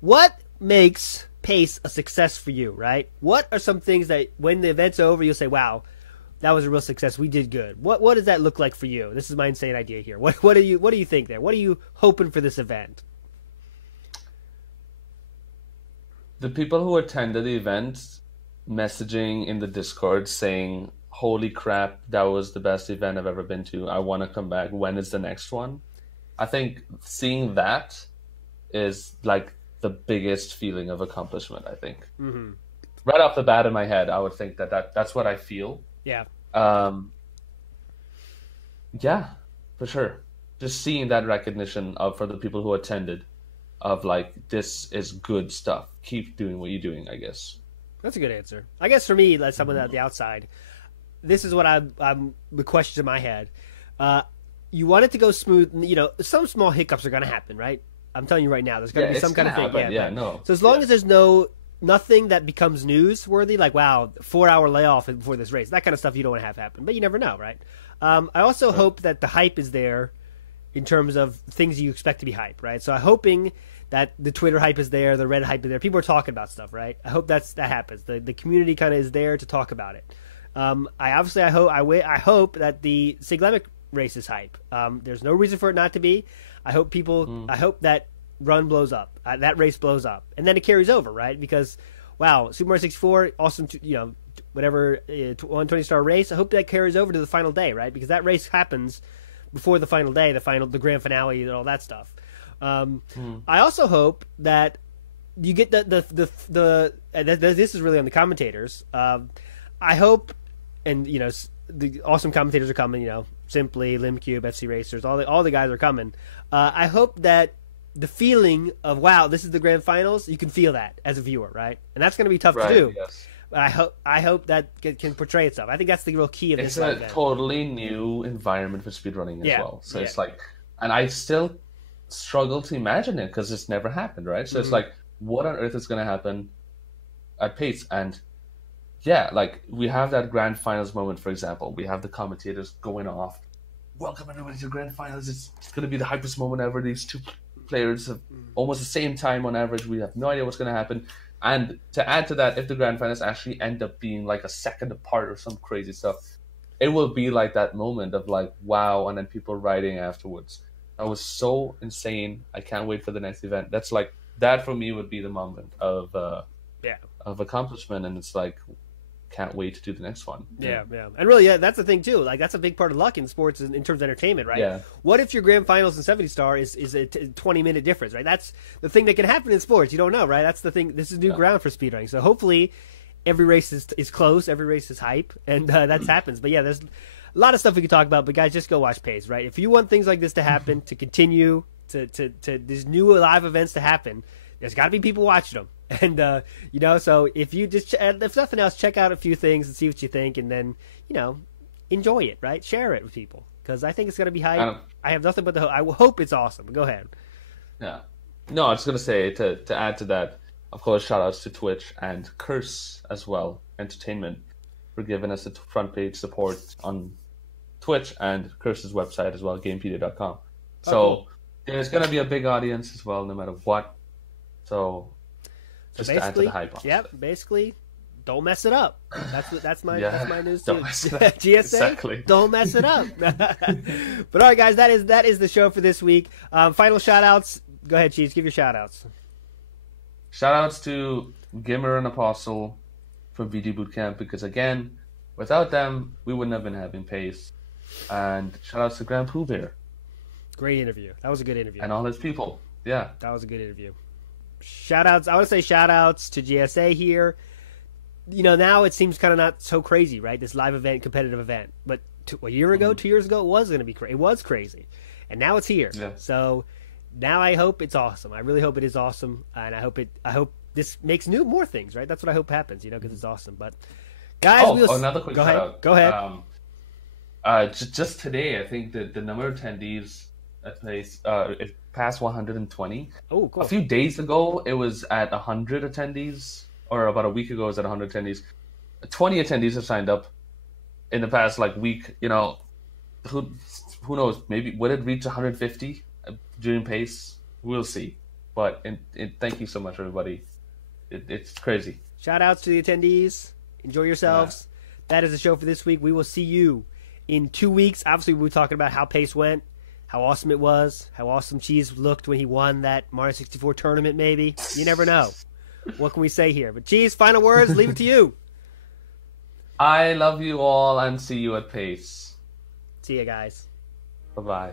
What makes pace a success for you, right? What are some things that when the event's over, you'll say, wow, that was a real success. We did good. What does that look like for you? This is my insane idea here. What do you think there? What are you hoping for this event? The people who attended the event messaging in the Discord saying, holy crap, that was the best event I've ever been to. I want to come back. When is the next one? I think seeing that is like the biggest feeling of accomplishment, I think. Mm-hmm. Right off the bat in my head, I would think that's what I feel. Yeah. Yeah, for sure. Just seeing that recognition for the people who attended of like, this is good stuff. Keep doing what you're doing, I guess. That's a good answer. I guess for me, as someone at the outside, this is what I'm the questions in my head. You want it to go smooth. Some small hiccups are going to happen, right? I'm telling you right now, there's going to be some kind of thing. So as long as there's no nothing that becomes newsworthy, like, wow, 4-hour layoff before this race. That kind of stuff you don't want to have happen, but you never know, right? I also hope that the hype is there in terms of things you expect to be hype, right? So I'm hoping that the Twitter hype is there, the Reddit hype is there. People are talking about stuff, right? I hope that happens. The community kind of is there to talk about it. I hope that the Siglemic race is hype. There's no reason for it not to be. I hope that run blows up, that race blows up, and then it carries over, right? Because wow, Super Mario 64, awesome, whatever 120-star race. I hope that carries over to the final day, right? Because that race happens before the final day, the grand finale, and all that stuff. I also hope that you get this is really on the commentators. I hope, and the awesome commentators are coming. Simply, Limcube, FC Racers, all the guys are coming. I hope that the feeling of wow, this is the grand finals, you can feel that as a viewer, right? And that's going to be tough to do. Yes. But I hope that can portray itself. I think that's the real key of this. It's a totally new environment for speedrunning as well. So it's like, and I still struggle to imagine it because it's never happened, right? So it's like, what on earth is going to happen at pace? And yeah, like we have that grand finals moment, for example. We have the commentators going off. Welcome everybody to grand finals. It's going to be the hypest moment ever. These two players have almost the same time on average. We have no idea what's going to happen. And to add to that, if the grand finals actually end up being like a second apart or some crazy stuff, it will be like that moment of like, wow, and then people writing afterwards. That was so insane. I can't wait for the next event. That's like, that for me would be the moment of accomplishment, and it's like, can't wait to do the next one. Yeah. And really, that's the thing too. Like that's a big part of luck in sports in terms of entertainment, right? Yeah. What if your grand finals and 70-star is a 20-minute difference, right? That's the thing that can happen in sports. You don't know, right? That's the thing. This is new ground for speedrunning. So hopefully every race is close, every race is hype, and that happens. But yeah, there's a lot of stuff we could talk about, but guys, just go watch Pace, right? If you want things like this to happen, to continue, to these new live events to happen, there's got to be people watching them. And, so if you just, if nothing else, check out a few things and see what you think, and then, enjoy it, right? Share it with people, because I think it's going to be hype. I have nothing but the hope. I hope it's awesome. Go ahead. Yeah. No, I was going to say, to add to that, of course, shout outs to Twitch and Curse as well, Entertainment, for giving us the front page support on Twitch and Curse's website as well, GamePedia.com. So cool. There's going to be a big audience as well, no matter what. So just to add to the hype. Yep. Basically, don't mess it up. That's my news too. GSA, exactly. Don't mess it up. But all right, guys, that is the show for this week. Final shout outs. Go ahead, Cheese. Give your shout outs. Shout outs to Gimmer and Apostle from VD Bootcamp, because again, without them, we wouldn't have been having Pace. And shout outs to GrandPOOBear. Great interview. That was a good interview. And all his people. Yeah. That was a good interview. Shout outs. I want to say shout outs to GSA here. Now it seems kind of not so crazy, right? This live event, competitive event. But a year ago, 2 years ago, it was going to be crazy. It was crazy. And now it's here. Yeah. So now I hope it's awesome. I really hope it is awesome. And I hope this makes more things, right? That's what I hope happens, because it's awesome. But guys, another quick shout out. Go ahead. Just today, I think the number of attendees at Pace, it passed 120. Oh, cool. A few days ago, it was at 100 attendees, or about a week ago, it was at 100 attendees. 20 attendees have signed up in the past week. Who knows? Maybe would it reach 150 during Pace? We'll see. But thank you so much, everybody. It's crazy. Shout outs to the attendees. Enjoy yourselves. Yeah. That is the show for this week. We will see you in 2 weeks. Obviously, we'll be talking about how Pace went, how awesome it was, how awesome Cheese looked when he won that Mario 64 tournament, maybe. You never know. What can we say here? But Cheese, final words, leave it to you. I love you all and see you at Pace. See you guys. Bye-bye.